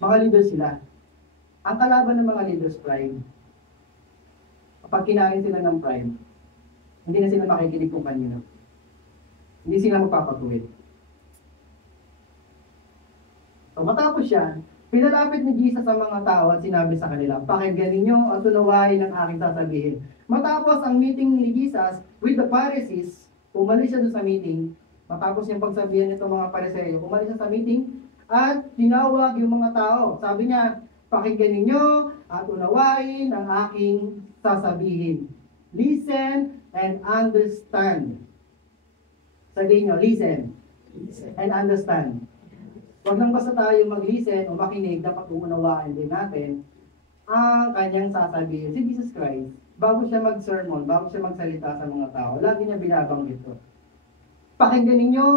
Mga leaders sila. Ang kalaban ng mga leaders, pride. Kapag kinain sila ng pride, hindi na sila makikinig kung kanino. Hindi sila magpapatuwid. So matapos yan, pinalapit ni Jesus sa mga tao at sinabi sa kanila, pakinggan ninyo at unawain ang aking sasabihin. Matapos ang meeting ni Jesus with the Pharisees, umalis siya doon sa meeting. Matapos yung pagsabihan nito mga Pariseo, umalis siya sa meeting at tinawag yung mga tao. Sabi niya, pakinggan ninyo at unawain ang aking sasabihin. Listen and understand. Sabihin nyo, listen and understand. Huwag lang basta tayo mag-listen o makinig, dapat uunawaan din natin ang kanyang sasabihin. Si Jesus Christ, bago siya mag-sermon, bago siya magsalita sa mga tao, lagi niya binabanggit ito. Pakinggan ninyo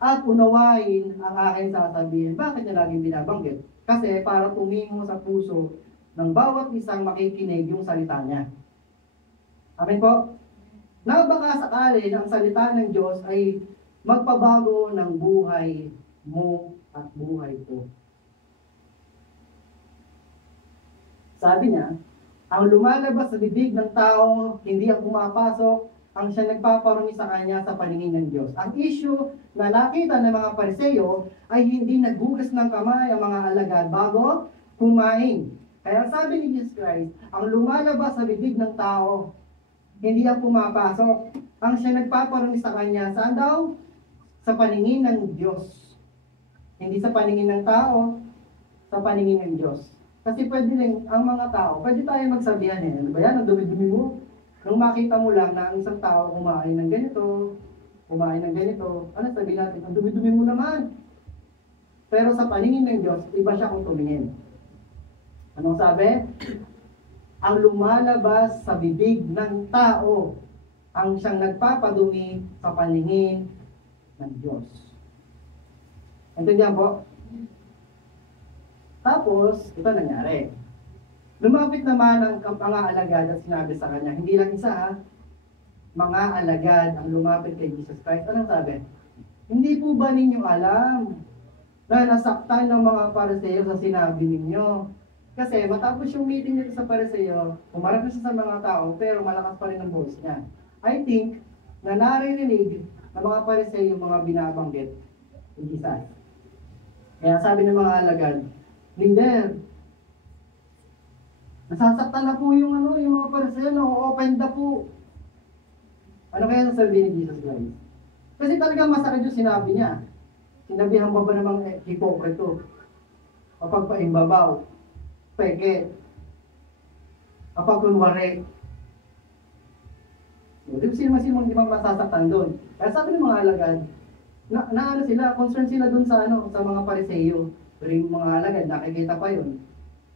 at unawain ang aking sasabihin. Bakit niya laging binabanggit? Kasi para tumingo sa puso ng bawat isang makikinig yung salita niya. Amen po? Na baka sakali ang salita ng Diyos ay magpabago ng buhay mo at buhay ko. Sabi niya, ang lumalabas sa bibig ng tao, hindi ang pumapasok, ang siya nagpaparumi sa kanya sa paningin ng Diyos. Ang issue na nakita ng mga Pariseo ay hindi naghugas ng kamay ang mga alagad bago kumain. Kaya sabi ni Jesus Christ, ang lumalabas sa bibig ng tao, hindi ang pumapasok. Ang siya nagpaparumi sa kanya, saan daw? sa paningin ng Diyos. Hindi sa paningin ng tao, sa paningin ng Diyos. Kasi pwede rin, ang mga tao, pwede tayo magsabihan ano ba yan, ang dumi-dumi mo. Nung makita mo lang na ang isang tao kumain ng ganito, ano sabihin natin, ang dumi-dumi mo naman. Pero sa paningin ng Diyos, iba siya kung tumingin. Anong sabi? Ang lumalabas sa bibig ng tao, ang siyang nagpapadumi sa paningin ng Diyos. Intindihan po? Tapos, ito nangyari. Lumapit naman ang mga alagad at sinabi sa kanya, hindi lang isa ha, mga alagad ang lumapit kay Jesus Christ. Anong sabi? Hindi po ba ninyo alam na nasaktan ng mga Pariseo sa sinabi ninyo? Kasi matapos yung meeting nito sa Pariseo, umarap na siya sa mga tao, pero malakas pa rin ang boses niya. I think na naririnig ng mga Pariseo yung mga binabanggit ni Jesus. Kaya sabi ng mga alagad, leader, nasasaktan na po yung mga Pariseo, na-open na po. Ano kaya sasabihin ni Jesus Christ? Kasi talagang masakit yung sinabi niya. Sinabihan ba namang hipokrito? Mapagpaimbabaw, peke, kapagkunwari. Sino hindi masasaktan doon? Kaya sabi ng mga alagad, na sila, concerned sila doon sa mga Pariseo. Pero yung mga alagad, nakikita pa yun.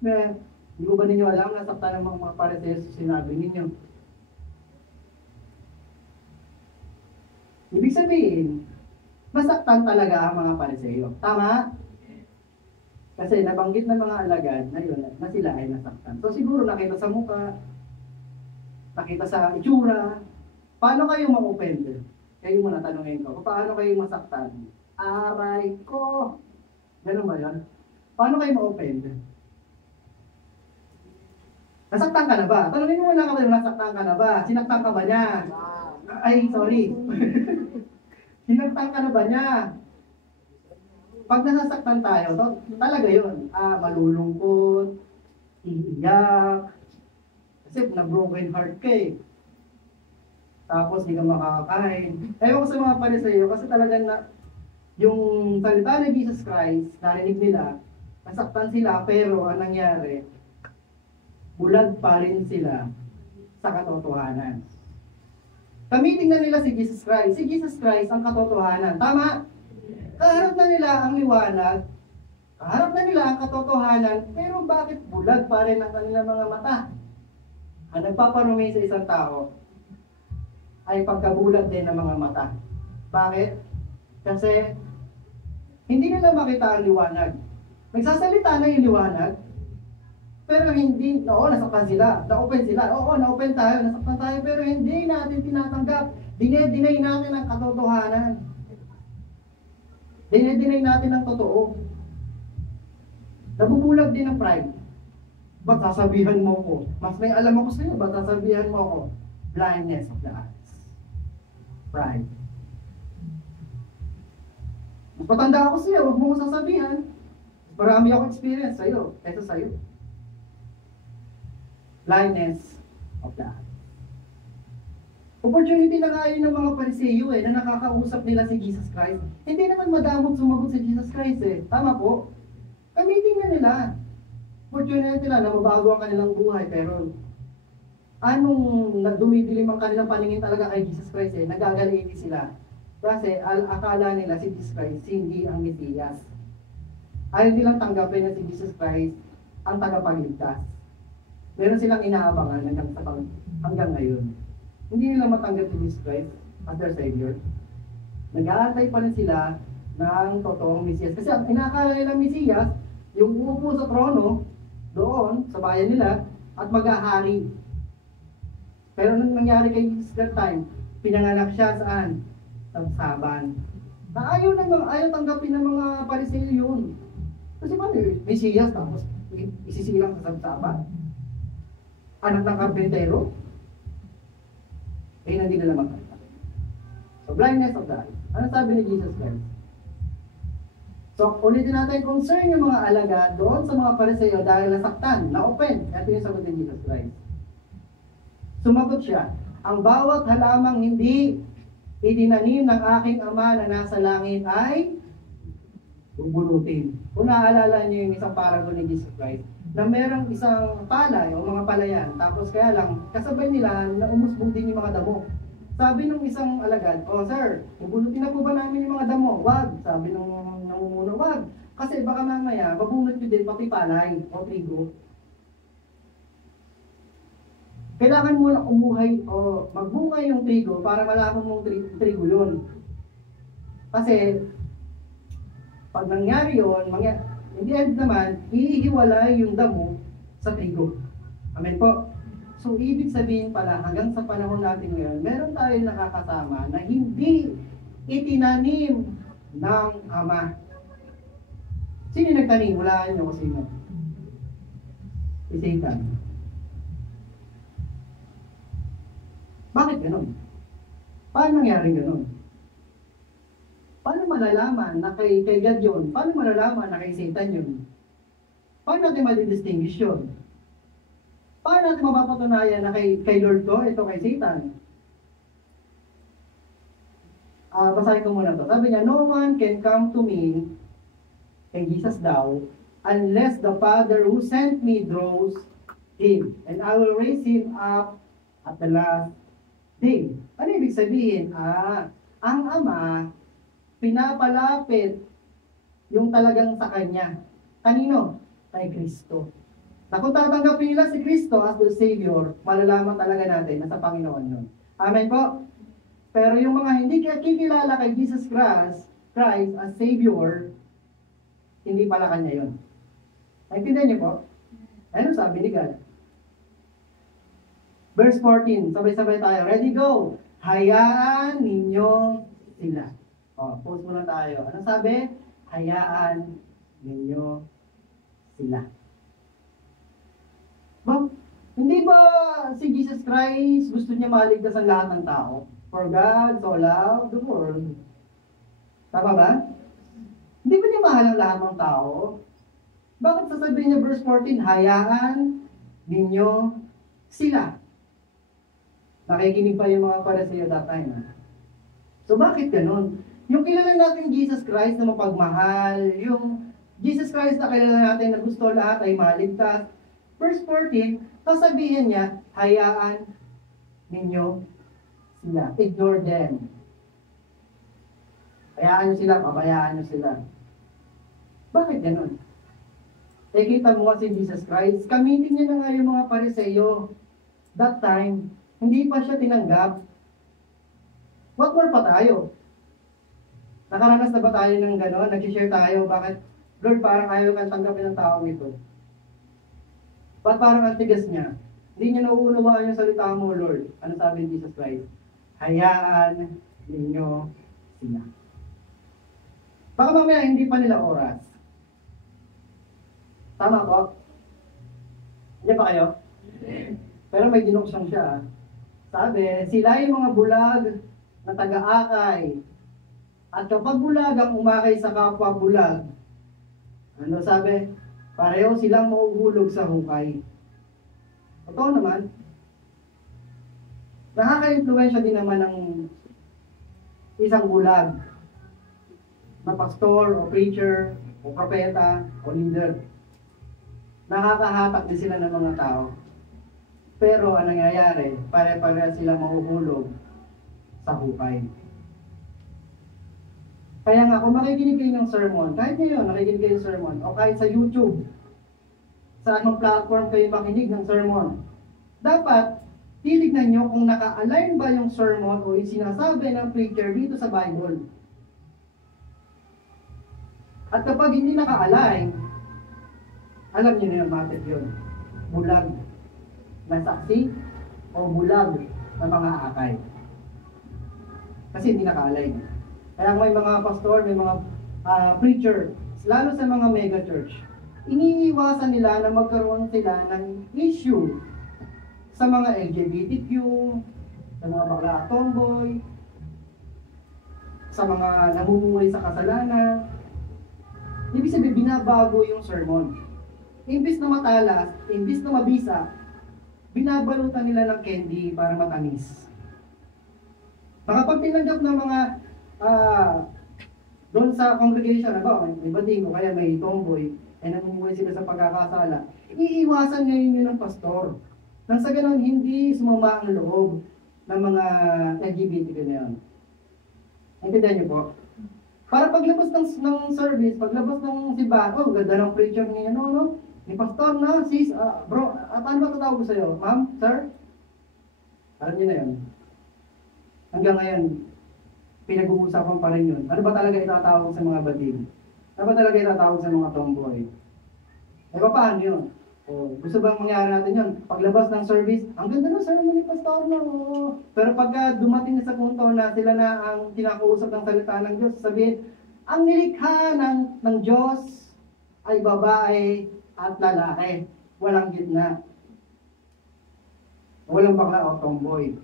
Hindi ko ba ninyo alam, nasaktan ng mga Pariseo sa sinabi ninyo? Ibig sabihin, masaktan talaga ang mga Pariseo. Tama? Kasi nabanggit ng mga alagad na yun, na sila ay nasaktan. So siguro nakita sa mukha, nakita sa itsura. Paano kayo ma-offend? Kayo muna tanongin ko. Paano kayo masaktan? Aray ko! Ganun ba yun? Paano kayo ma-offend? Nasaktan ka na ba? Tanongin mo muna kami, nasaktan ka na ba? Sinaktan ka ba niya? Ay, sorry. Sinaktan ka na ba niya? Pag nasasaktan tayo, talaga yun. Malulungkot, iiyak, kasi na-broken heart ka eh. Tapos hindi ka makakakain. Ewan ko sa mga Pariseo, kasi talagang yung salita ni Jesus Christ, narinig nila, nasaktan sila, pero ang nangyari, bulag pa rin sila sa katotohanan. Kamiting na nila si Jesus Christ. Si Jesus Christ ang katotohanan. Tama? Kaharap na nila ang liwanag, kaharap na nila ang katotohanan, pero bakit bulag pa rin ang kanilang mga mata? Ang nagpaparumi sa isang tao ay pagkabulag din ng mga mata. Bakit? Kasi hindi nila makita ang liwanag. Nagsasalita na yung liwanag, pero hindi, nasaktan sila, na-open sila, na-open tayo, nasaktan tayo, pero hindi natin tinatanggap. Dinedeny natin ang katotohanan. Dinedeny natin ang totoo. Nabubulag din ang pride. Ba't sasabihan mo ko? Mas may alam ako sa'yo, ba't sasabihan mo ako? Blindness of the eyes. Pride. Mas patanda ako sa'yo, huwag mo ko sasabihan. Marami akong experience sa'yo, kaysa sa'yo. Blindness of the eyes. Opportunity na nga yun ng mga Pariseo na nakakausap nila si Jesus Christ. Hindi naman madamot sumagot si Jesus Christ Tama po. Kamiting na nila. Opportunity nila na mabago ang kanilang buhay, pero anong dumidilim ang kanilang paningin talaga kay Jesus Christ nagagaliti sila. Kasi akala nila si Jesus Christ hindi ang Mesiyas. Ayaw nilang tanggapin na si Jesus Christ ang tagapagligtas. Meron silang inaabangan hanggang ngayon. Hindi nila matanggap si Jesus Christ as their Savior. Nag-aantay pa rin sila ng totoong Mesiyas. Kasi ang inakala nilang Mesiyas, yung uupo sa trono, doon, sa bayan nila, at mag-ahari. Pero nung nangyari kay Jesus that time, pinanganak siya saan? Sa Sabsaban. Na ayaw tanggapin ng mga Pariseo yun. Kasi paano Mesiyas, tapos isisilang sa Sabsaban? Anak ng karpentero? Hindi nila makita. So, blindness of the eyes. Ano sabi ni Jesus Christ? So, ulitin natin, concern yung mga alagad doon sa mga Pariseo dahil nasaktan, na-open. Ito yung sagot ni Jesus Christ. Sumagot siya, ang bawat halamang hindi itinanim ng aking Ama na nasa langit ay bubulutin. Kung naaalala niyo yung isang parable ni Jesus Christ, na merong isang palay o mga palayan, tapos kaya lang, kasabay nila na umusbong din yung mga damo. Sabi nung isang alagad, "Oh sir, bubulutin na po ba namin yung mga damo?" "Wag," sabi nung namumuno, "wag. Kasi baka mamaya, mabunot nyo din pati palay o trigo." Kailangan mo lang umuhay o magbunga yung trigo para malaman mong trigo yun. Kasi, pag nangyari yun, in the end naman, ihiwalay yung damo sa trigo. Amen po. So, ibig sabihin pala, hanggang sa panahon natin ngayon, meron tayong nakakasama na hindi itinanim ng Ama. Sino nagtanim? Walaan nyo kung sino. Si Satan. Bakit ganun? Paano nangyari ganun? Paano malalaman na kay God yun? Paano malalaman na kay Satan yun? Paano natin ma-distinguish yun? Paano natin mapapatunayan na kay Lord ko, ito kay Satan? Basahin ko muna to. Sabi niya, "No one can come to me," kay Jesus daw, "unless the Father who sent me draws him, and I will raise him up at the last day." Ano ibig sabihin? Ang Ama, pinapalapit yung talagang sa Kanya. Kanino? Kay Kristo. Na kung tatanggapin nila si Kristo as the Savior, malalaman talaga natin na sa Panginoon yun. Amen po? Pero yung mga hindi kakikilala kay Jesus Christ as Savior, hindi pala Kanya yun. Naintindihan niyo po? Ano sabi ni God? Verse 14, sabay-sabay tayo. Ready, go! "Hayaan ninyo sila." Pause muna tayo. Ano sabi? Hayaan ninyo sila. Hindi ba si Jesus Christ gusto niya maligtas ang lahat ng tao? For God so loved the world. Tama ba? Hindi ba niya mahal ang lahat ng tao? Bakit sasabihin niya verse 14, "Hayaan ninyo sila"? Nakikinig pa yung mga Pariseo that time. So bakit ganun? Yung kilala natin Jesus Christ na mapagmahal, yung Jesus Christ na kilala natin na gusto lahat ay maligtas. Verse 14, sasabihin niya, hayaan ninyo sila. Ignore them. Hayaan nyo sila, pabayaan nyo sila. Bakit ganun? Kita mo nga si Jesus Christ, kamitin niya na nga yung mga Pariseo. That time, hindi pa siya tinanggap. What more pa tayo? Nakaranas na ba tayo ng gano'n? Nag-share tayo, bakit Lord parang ayaw kang tanggapin ng taong ito? Ba't parang ang tigas niya? Hindi niya nauunawaan yung salita mo, Lord. Ano sabi ni Jesus Christ? Hayaan ninyo sila. Baka mamaya hindi pa nila oras. Tama po? Hindi pa kayo? Pero may dinuksyon siya. Sabi, sila yung mga bulag na taga-akay. At kapag bulag ang umakay sa kapwa bulag, ano sabi? Pareho silang mauhulog sa hukay. Totoo naman. Nakaka-influensya din naman ng isang bulag na pastor o preacher o propeta o leader. Nakakahatak din sila ng mga tao. Pero ang nangyayari, pare-pareho sila mahuhulog sa hukay. Kaya nga, kung makikinig kayo ng sermon, kahit ngayon, nakikinig kayo ng sermon, o kahit sa YouTube, sa anong platform kayo makinig ng sermon, dapat, titignan nyo kung naka-align ba yung sermon o yung sinasabi ng preacher dito sa Bible. At kapag hindi naka-align, alam nyo na yung bakit yun. Bulag na saksi o bulag na mga akay. Kasi hindi naka-align. Kaya may mga pastor, may mga preacher, lalo sa mga mega church, iniiwasan nila na magkaroon sila ng issue sa mga LGBTQ, sa mga bakla at tomboy, sa mga namumuhay sa kasalanan. Ibig sabihin, binabago yung sermon. Imbis na matalas, imbis na mabisa, binabalutan nila ng candy para matamis. Na kapag tinanggap ng mga doon sa congregation, may bading o kaya may tomboy, ay namumuhay sila sa pagkakasala, iiwasan ngayon yun ng pastor. Nang sa ganun, hindi sumama ang loob ng mga LGBTQ na yun. Naintindihan niyo po? Para paglabas ng service, paglabas ng simbahan, ganda ng preacher niya, ni pastor na, sis, bro, paano ba tatawag ko sa'yo? Ma'am, sir? Alam niyo na yun. Hanggang ngayon, pinag-uusapan pa rin yun. Ano ba talaga itatawag sa mga bading? Ano ba talaga itatawag sa mga tomboy? Paano yun? Gusto bang mangyari natin yun? Paglabas ng service, ang ganda ng sermon ni pastor na. Pero pagka dumating na sa punto na sila na ang kinakausap ng salita ng Diyos, sabihin, ang nilikha ng Diyos ay babae at lalaki. Walang gitna. Walang bakla o tomboy.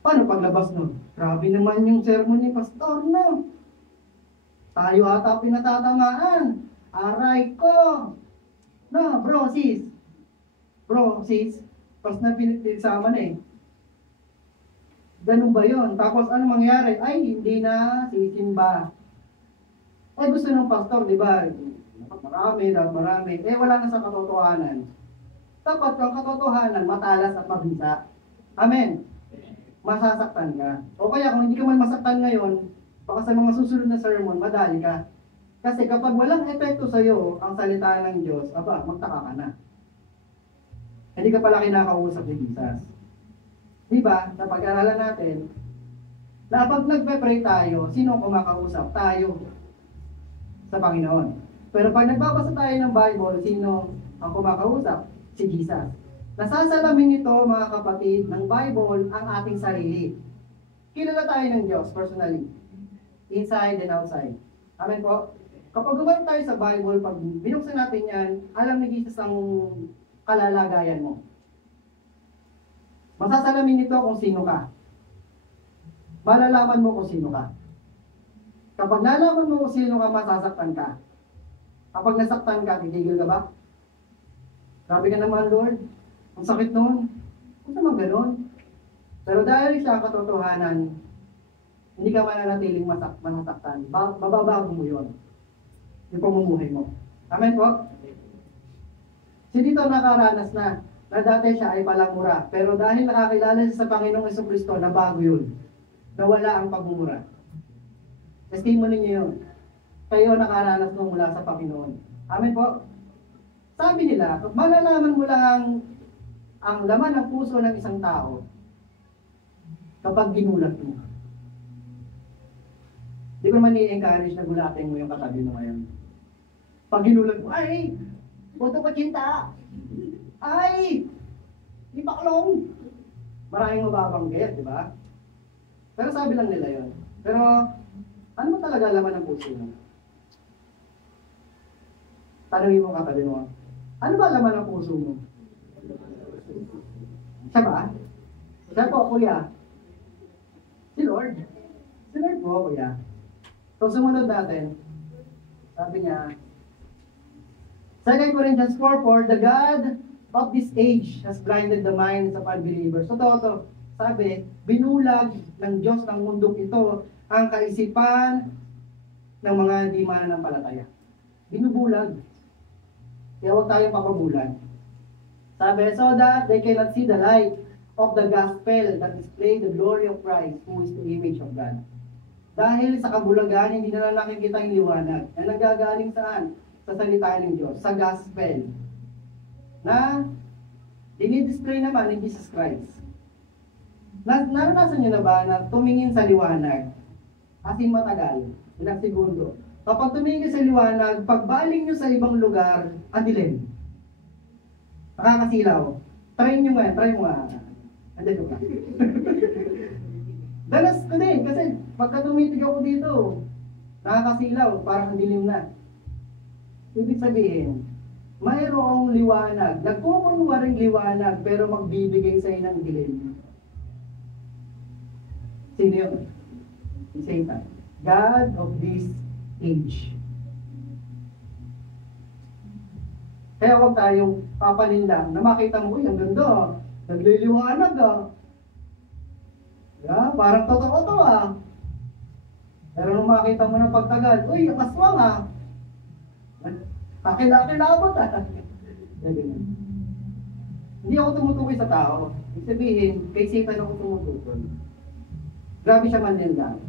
Paano paglabas nun? Grabe naman yung sermon ni pastor na. Tayo ata pinatatamaan. Aray ko. No, bro, sis. Pas na pinagsama na eh. Ganun ba yun? Tapos ano mangyari? Ay, hindi na sisimba. Gusto ng pastor, di ba? Marami. Wala na sa katotohanan. Dapat ang katotohanan, matalas at mabisa. Amen. Masasaktan ka. O kaya kung hindi ka man masaktan ngayon, baka sa mga susunod na sermon, madali ka. Kasi kapag walang epekto sa iyo ang salita ng Diyos, magtaka ka na. Hindi ka pala kinakausap ni Jesus. Di ba? Napag-aralan natin, na pag nagpe-pray tayo, sino ang kumakausap? Tayo. Sa Panginoon. Pero pag nagbabasa tayo ng Bible, sino ang kumakausap? Si Jesus. Nasasalamin nito, mga kapatid, ng Bible ang ating sarili. Kilala tayo ng Diyos personally. Inside and outside. Amen po? Kapag gumawa tayo sa Bible, pag binuksan natin yan, alam ni Jesus ang kalalagayan mo. Masasalamin nito kung sino ka. Malalaman mo kung sino ka. Kapag nalaman mo kung sino ka, masasaktan ka. Kapag nasaktan ka, titigil ka ba? Grabe ka naman, Lord. Ang sakit noon. Kung naman gano'n. Pero dahil sa katotohanan, hindi ka mananatiling masaktan. Mababago mo yun. Yung pamumuhay mo. Amen po? Si dito nakaranas na dati siya ay palamura. Pero dahil nakakilala siya sa Panginoong Jesucristo, nabago yun. Nawala ang pagmumura. Testimony niyo yun. Kayo nakaranas nung mula sa Panginoon. Amen po? Sabi nila, malalaman mo lang ang laman ng puso ng isang tao kapag ginulat mo. Di ko naman i-encourage na gulatin mo yung katabi mo ngayon. Pag ginulat mo, ay! Puto ko cinta! Ay! Di baklong! Maraming mababanggit, di ba? Pero sabi lang nila yon. Pero, ano mo talaga laman ng puso mo? Tanungin mo katabi mo, ano ba laman ng puso mo? Siya ba? Siya po, kuya. Si Lord. Si Lord po, kuya. So, sumunod natin. Sabi niya, 2 Corinthians 4:4, the God of this age has blinded the minds of unbelievers. Totoo to. Sabi, binulag ng Diyos ng mundong ito ang kaisipan ng mga hindi mananampalataya. Binubulag. Kaya huwag tayong papabulan. Sabi, so that they cannot see the light of the gospel that display the glory of Christ, who is the image of God. Dahil sa kabulagan, hindi na nakikita yung liwanag. Na nanggagaling saan? Sa salita ng Diyos, sa gospel. Na dinidisplay naman ni Jesus Christ. Naranasan niyo na ba na tumingin sa liwanag? As in matagal, ilang segundo. Kapag tumingin sa liwanag, pagbaling nyo sa ibang lugar, ang dilim. Nakakasilaw. Try nyo nga, try mo nga. Andiyan ko ka. Danas ko din, kasi pagka tumitig ako dito, nakakasilaw, parang dilim na. Ibig sabihin, mayroong liwanag, nagkukunwaring liwanag, pero magbibigay sa inyo ng dilim. Sino yun? Si Satan. God of this age. Kaya huwag tayong papalinlang na makita mo, ang ganda, nagliliwanag . Yeah, parang totoo to ah. Pero nung makita mo ng pagtagal, uy, ang aswang ah. Kakilabot ah. Ganyan. Hindi ako tumutukoy sa tao. Ibig sabihin, kay Satan ako tumutukoy. Grabe siya manlinlang.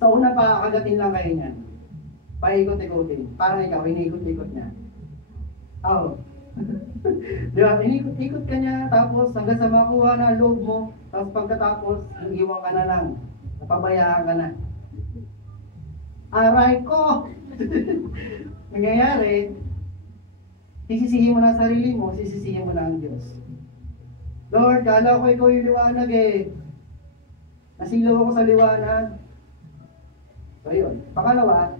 Sa una pa, kagatin lang kayo niyan. Paikot-ikotin. Parang ikaw, inikot-ikot niya. Oh. Di ba? Inikot-ikot ka niya, tapos hanggang sa makuha na ang loob mo, tapos pagkatapos, iiwan ka na lang. Napabayaan ka na. Aray ko! Nangyayari, sisisihin mo na ang sarili mo, sisisihin mo na ang Diyos. Lord, kala ko ikaw yung liwanag eh. Nasilaw ako sa liwanag. So yun. Pangalawa,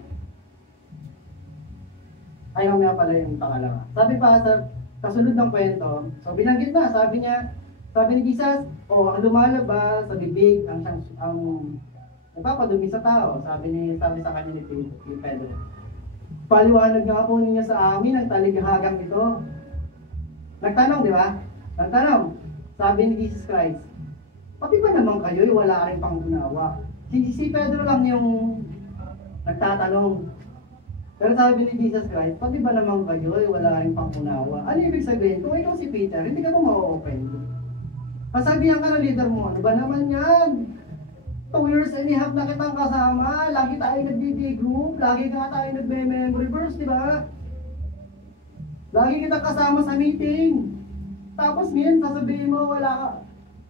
ay mamaya pala yung pangalawa. Sabi pa sa kasunod ng kwento, so binanggit na, sabi ni Jesus, ang lumalabas sa bibig ang nagpapadumi sa tao, sabi sa kanya ni Pedro. Paliwanag nga po ninyo sa amin ang taligahagang ito. Nagtanong, di ba? Nagtanong. Sabi ni Jesus Christ, pati ba naman kayo wala rin pangunawa? Si Pedro lang yung nagtatanong. Pero sabi ni Jesus Christ, pati ba naman kayo wala rin pangunawa? Ano ibig sabihin? Kung ikaw si Peter, hindi ka mo ma-open. Pasabihan ka ng leader mo, ano ba naman yan? 2 years and a half na kitang kasama, lagi tayo nag-group, lagi nga tayo nag-memory verse, di ba? Lagi kitang kasama sa meeting. Tapos ngayon, sasabihin mo, wala ka,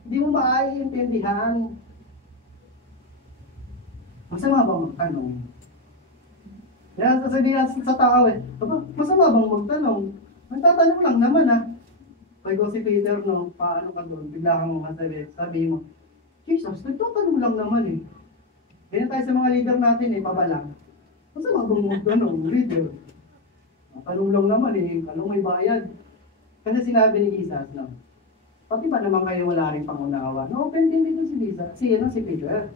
hindi mo maiintindihan. Masama bang magtanong? Kaya sasabihin sa tao masama bang magtanong? Magtatanong lang naman ah. Pag si Peter, no, paano ka doon? Bigla kang sabihin mo, Jesus, nagtatanong lang naman eh. Ganyan tayo sa mga leader natin eh, pabalang. Masama bang magtanong, leader? Tanong lang naman eh, anong may bayad? Kasi sinabi ni Jesus, no, pati ba naman kayo wala rin pangunawa? No-open din dito si Jesus, si Peter.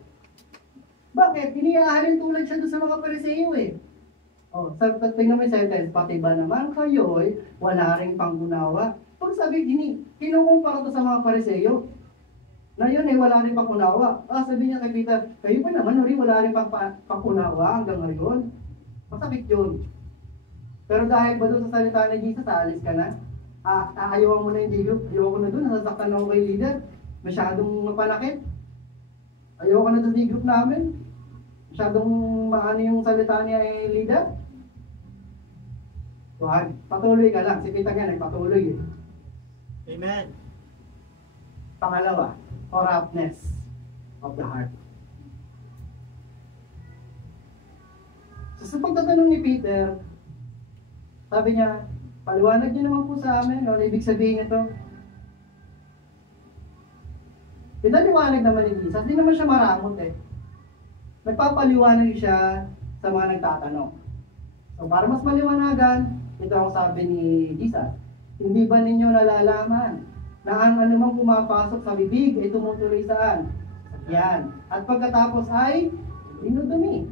Bakit? Iniaahalin tulad siya doon sa mga Pariseo eh. Tingnan mo yung sentence, pati ba naman kayo wala rin pangunawa? Pag sabi, kinukumpara to sa mga Pariseo, na yun wala rin pangunawa. Sabi niya kay Peter, kayo ba naman wala rin pangunawa hanggang ngayon? Masakit yun. Pero dahil ba doon sa salita ni Jesus, aalis ka na? Ayaw mo na yung group, ayaw ko na doon, nasasaktan ako kay leader, masyadong mapalakit. Ayaw ka na doon sa group namin, masyadong maano yung salita niya ay leader. Wag, patuloy ka lang, si Peter nga nagpatuloy eh. Amen. Pangalawa, corruptness of the heart. So sa pagtatanong ni Peter, sabi niya, paliwanag niyo naman po sa amin, ano ibig sabihin nito? Pinaliwanag naman ni Jesus, hindi naman siya maramot eh. Nagpapaliwanag siya sa mga nagtatanong. So para mas maliwanagan, ito ang sabi ni Jesus, hindi ba ninyo nalalaman na ang anumang pumapasok sa bibig ay tumutuloy saan? Yan. At pagkatapos ay dinudumi.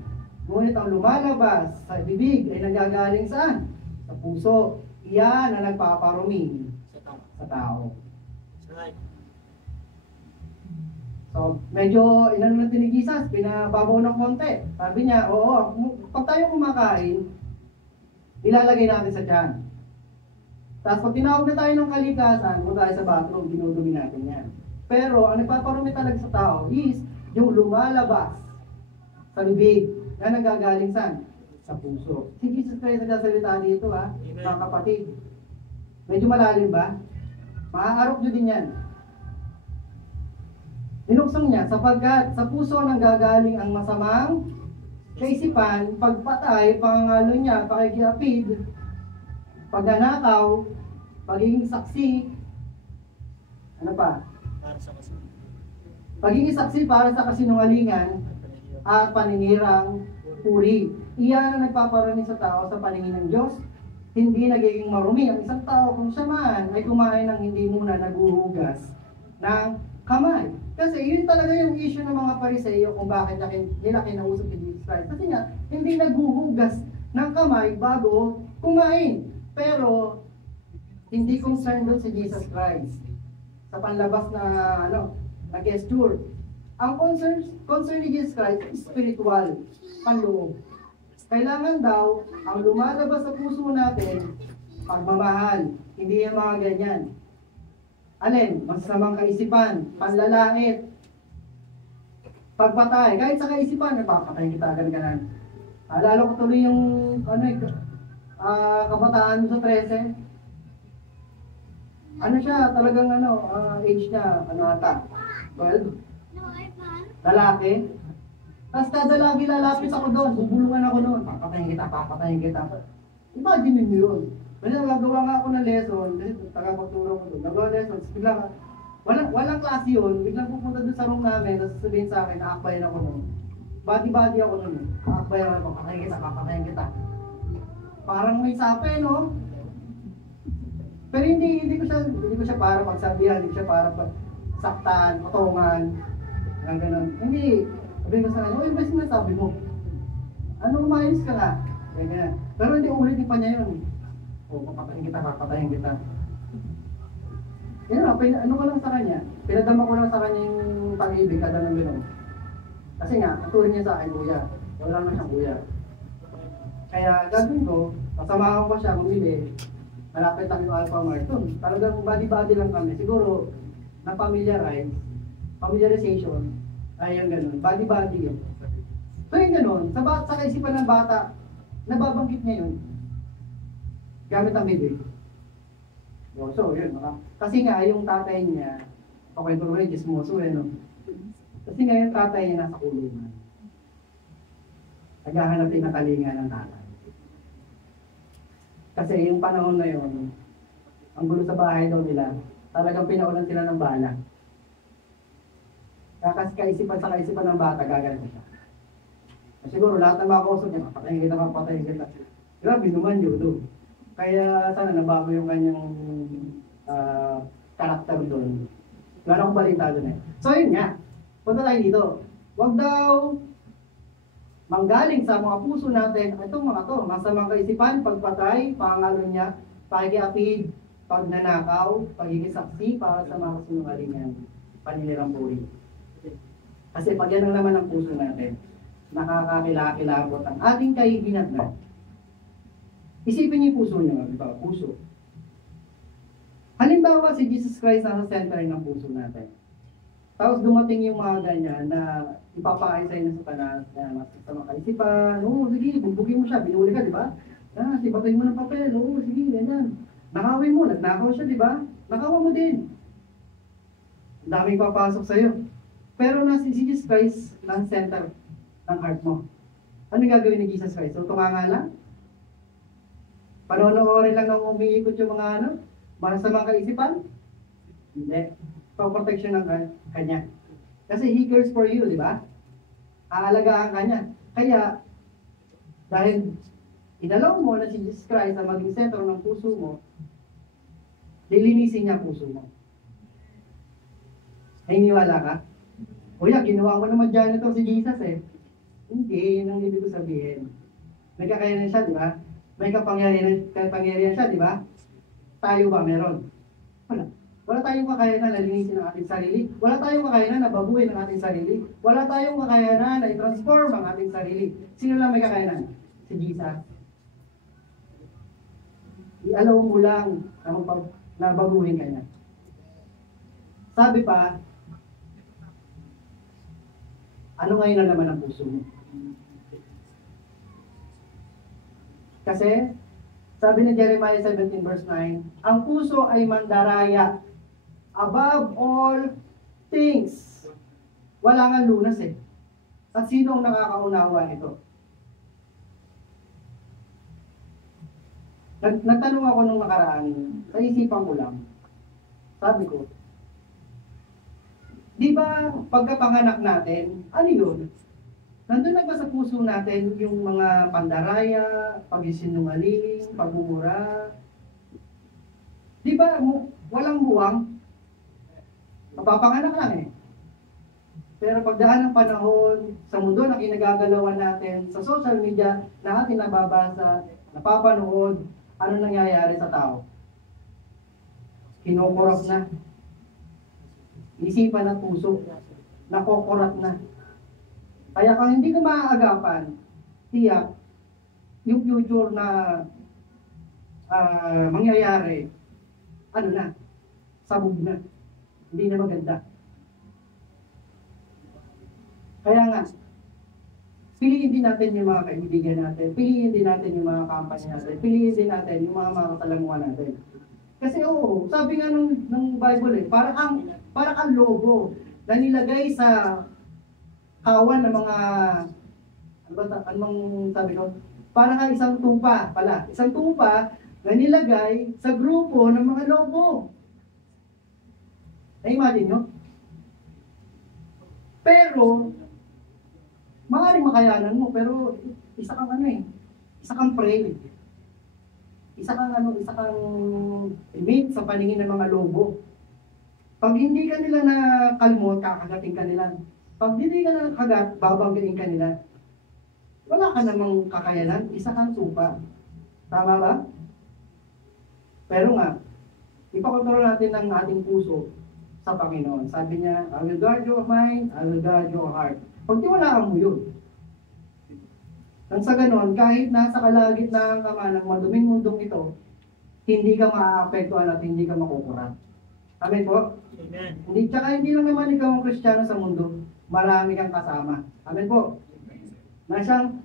Ngunit ang lumalabas sa bibig ay nagagaling saan? Sa puso. Iyan ang nagpaparumi sa tao. So, medyo inano natin ni Jesus, pinababaw ng konti. Sabi niya, pag tayo kumakain, ilalagay natin sa tiyan. Tapos pag tinawag na tayo ng kalikasan, kung tayo sa bathroom, dinudumi natin yan. Pero ang nagpaparumi talaga sa tao is yung lumalabas sa bibig na nagagaling saan? Sa puso. Si Jesus Christ nagsasalita dito mga kapatid. Medyo malalim ba? Maaarok nyo din yan. Inuksong niya, sapagkat sa puso nanggagaling ang masamang kaisipan, pagpatay, pangangalo niya, pakikiapid, pagnanakaw, pagiging saksi, ano pa? Pagiging saksi para sa kasinungalingan at paninirang puri. Iyan ang nagpaparami sa tao sa paningin ng Diyos. Hindi nagiging marumi ang isang tao kung siya man ay kumain ng hindi muna naguhugas ng kamay. Kasi yun talaga yung issue ng mga Pariseo kung bakit nila kinausap ni Jesus Christ. Kasi nga, hindi naghuhugas ng kamay bago kumain. Pero, hindi concerned doon si Jesus Christ sa panlabas na gesture. Ang concern ni Jesus Christ, spiritual, panloob. Kailangan daw, ang lumalabas sa puso natin, pagmamahal, hindi yung mga ganyan. Alin? Masasamang kaisipan, panlalait, pagpatay. Kahit sa kaisipan, napapatay kita ganun. Lalo ko tuloy yung kabataan mo sa 13. Ano siya, talagang age niya, ata? 12? Lalaki. Tapos kada lagi lalapit ako doon, bubulungan ako doon, papatayin kita. Imagine nyo yun. Kasi nagagawa nga ako ng lesson, kasi tagapagturo ko doon, nagawa lesson, biglang, walang klase yun, biglang pupunta doon sa room namin, tapos sabihin sa akin, naakbayan ako noon. Body ako noon eh. Naakbayan ako, papatayin kita. Parang may sape, no? Pero hindi ko siya para pagsabihan, hindi siya para saktan, patungan, ganun. Hindi. Sabi ko sa kanya, ba sinasabi mo? Ano, umayos ka na? Ganyan. Pero hindi ulitin pa niya yun. Papatayin kita. Yan, ano ko lang sa kanya, pinadama ko lang sa kanya yung pag-ibig, kada ng gano'n. Kasi nga, atuloy niya sa akin, kuya. Wala naman siyang kuya. Kaya gagawin ko, kasamahan ko siya, bumili, malapit lang yung Alpha Mart. Talagang body-body lang kami. Siguro, familiarization, ay yung gano'n. Body-body yun. So yung gano'n, sa kaisipan ng bata, nababanggit niya yun. Gamit ang bibig. So, yun. Kasi nga, yung tatay niya, pakwento ko rin, chismoso no? Kasi nga, yung tatay niya nasa kulungan. Naghahanap din ng kalinga ng tatay. Kasi yung panahon na yun, ang gulo sa bahay daw nila, talagang pinaulan sila ng bala. Kasi kaisipan ng bata, gagalito siya. Siguro, lahat ng mga kausap niya, papatayin kita. Grabe naman yun, Kaya sana nabago yung kanyang karakter doon. Wala akong balita doon eh. So yun nga, punta tayo dito. Huwag daw manggaling sa mga puso natin, itong mga to, masamang kaisipan, pagpatay, pangalo niya, pakikiapid, pagnanakaw, pagigisaksi para sa mga sinungalingan, panilirang puri. Kasi pag yan ang laman ng puso natin, nakakakilakilabot ang ating kaibigan. Isipin niyo yung puso niyo, di ba? Puso. Halimbawa, si Jesus Christ nasa center ng puso natin. Tapos dumating yung mga ganyan na ipapahay sa'yo ng Satanas na sa mga kaisipan. Oo, sige, bugbugin mo siya, binuli ka, di ba? Sibagay mo ng papel. Oo, sige, ganyan. Nakawin mo, nagnakaw siya, di ba? Nakawa mo din. Ang daming papasok sa'yo. Pero si Jesus Christ nasa center ng heart mo. Ano gagawin ni Jesus Christ? So, tunganga lang? Panonoorin lang nang umiikot yung mga masamang kaisipan? Hindi. Pag-protection ng kanya. Kasi He cares for you, di ba? Aalagaan kanya. Kaya, dahil inalaw mo na si Jesus Christ na maging sentro ng puso mo, lilinisin niya ang puso mo. Ay, niwala ka? Kuya, ginawa mo naman janitor si Jesus eh. Hindi, yun ang ibig ko sabihin. May kakayanan siya, di ba? May kapangyarihan siya, di ba? Tayo ba meron? Wala. Wala tayong kakayanan na linisin ang ating sarili. Wala tayong kakayanan na baguhin ang ating sarili. Wala tayong kakayanan na i-transform ang ating sarili. Sino lang may kakayanan? Si Jesus. I-allow mo lang na baguhin ka niya. Sabi pa, ano ngayon ang laman ng puso mo? Kasi, sabi ni Jeremiah 17 verse 9, ang puso ay mandaraya above all things. Wala nga lunas eh. At sino ang nakakaunawa nito? Nagtanong ako nung nakaraan, sa isipan ko lang, sabi ko, di ba pagkapanganak natin, ano yun? Nandun na ba sa puso natin yung mga pandaraya, pagsisinungaling, pagmumura? Di ba walang buwang? Mapapanganak lang eh. Pero pagdaan ng panahon, sa mundo na kinagagalawan natin, sa social media na ating nababasa, napapanood, ano nangyayari sa tao? Kinukurap na. Isipan at puso. nakokorat na. Kaya kung hindi ka maaagapan, tiyak, yung future na mangyayari, ano na, sabog na. Hindi na maganda. Kaya nga, piliin din natin yung mga kaibigan natin, piliin din natin yung mga kampanya natin, piliin din natin yung mga makakalamuhan natin. Kasi oo, sabi nga ng Bible para kang lobo na nilagay sa kawan ng mga, anong sabi ko? Para kang isang tupa pala. Isang tupa na nilagay sa grupo ng mga lobo. Na-imagine nyo? Pero, maaaring makayanan mo, pero isa kang isa kang prey. Isa kang imit sa paningin ng mga lobo. Pag hindi ka nila nakalmot, kakagating ka nila. Pag hindi ka na nakagat, babanggain ka nila. Wala ka namang kakayanan, isa kang tupa. Tama ba? Pero nga, ipakontrol natin ang ating puso sa Panginoon. Sabi niya, I will guard your mind, I will guard your heart. Pagtiwalaan mo yun. Nang sa ganon, kahit nasa kalagitnaan ka man ng maduming mundong ito, hindi ka maaapektuhan at hindi ka makukurat. Amen po? Amen. Hindi lang naman ikaw ang Kristiyano sa mundo. Marami kang kasama. Amen po? Na siyang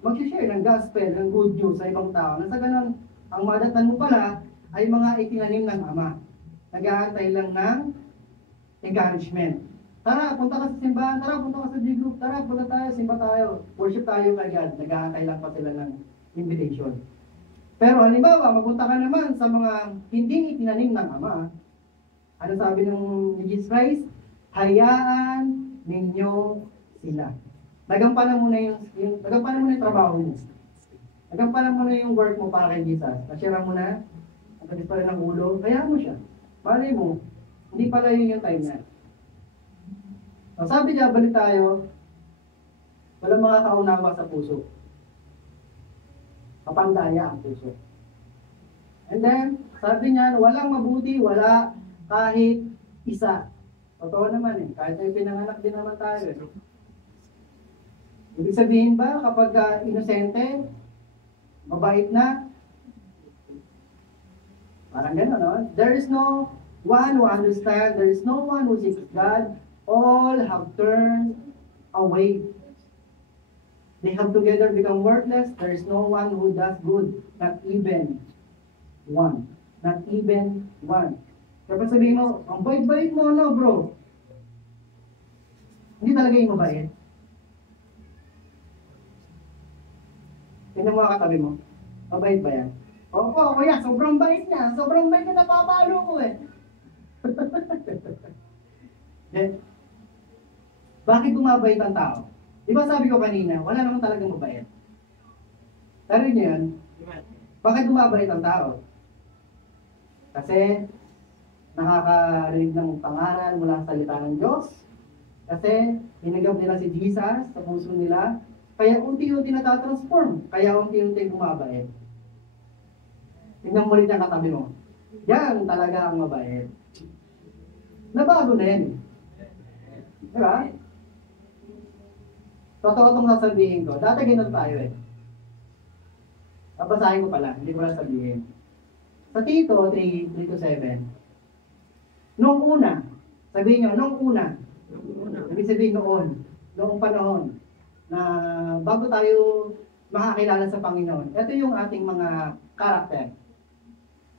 mag-share ng gospel, ng good news sa ibang tao. Nang sa ganon, ang madatan mo pala ay mga itinanim ng Ama. Nag-aantay lang ng encouragement. Tara, punta ka sa simbahan. Tara, punta ka sa D-group. Tara, punta tayo, simba tayo. Worship tayo kay God. Nag-aantay lang pa sila ng invitation. Pero halimbawa, mapunta ka naman sa mga hindi itinanim ng Ama. Ano sabi ng Jesus Christ? Hayaan ninyo sila. Nagampanan mo na yung trabaho mo. Nagampanan mo na yung work mo para kay Jesus. Nasyara mo na, nagkadis pa rin ng ulo, kaya mo siya. Malay mo, hindi pala yun yung time na. So, sabi niya, balik tayo, walang mga kaunawa sa puso. Kapandaya ang puso. And then, sabi niya, walang mabuti, wala kahit isa. Totoo naman kahit tayo pinanganak din naman tayo. Ibig sabihin ba, kapag inosente, mabait na, parang gano'n, no? There is no one who understands. There is no one who seeks God. All have turned away. They have together become worthless. There is no one who does good. Not even one. Not even one. Kapag sabihin mo, ang bait-bait mo, no, bro? Hindi talaga yung mabait. Tingnan mo ang katabi mo. Mabait ba yan? Oo, kuya, sobrang bait niya. Sobrang bait na napapalo ko Bakit bumabait ang tao? Di ba sabi ko kanina, wala naman talagang mabait. Tari niyo yun? Bakit bumabait ang tao? Kasi nakakarinig ng pangaral mula sa salita ng Diyos. Kasi hinagap nila si Jesus sa puso nila. Kaya unti-unti natatransform. Kaya unti-unti bumabait. Tingnan mo ulit ang katabi mo. Yan talaga ang mabait. Nabago na yan. Diba? Totoo itong sasabihin ko. Dati gano'n tayo Babasahin ko pala. Hindi ko lang sabihin. Sa Tito 3:7. Noong una. Sabihin nyo, noong una. Ibig sabihin noon. Noong panahon. Na bago tayo makakilala sa Panginoon. Ito yung ating mga karakter.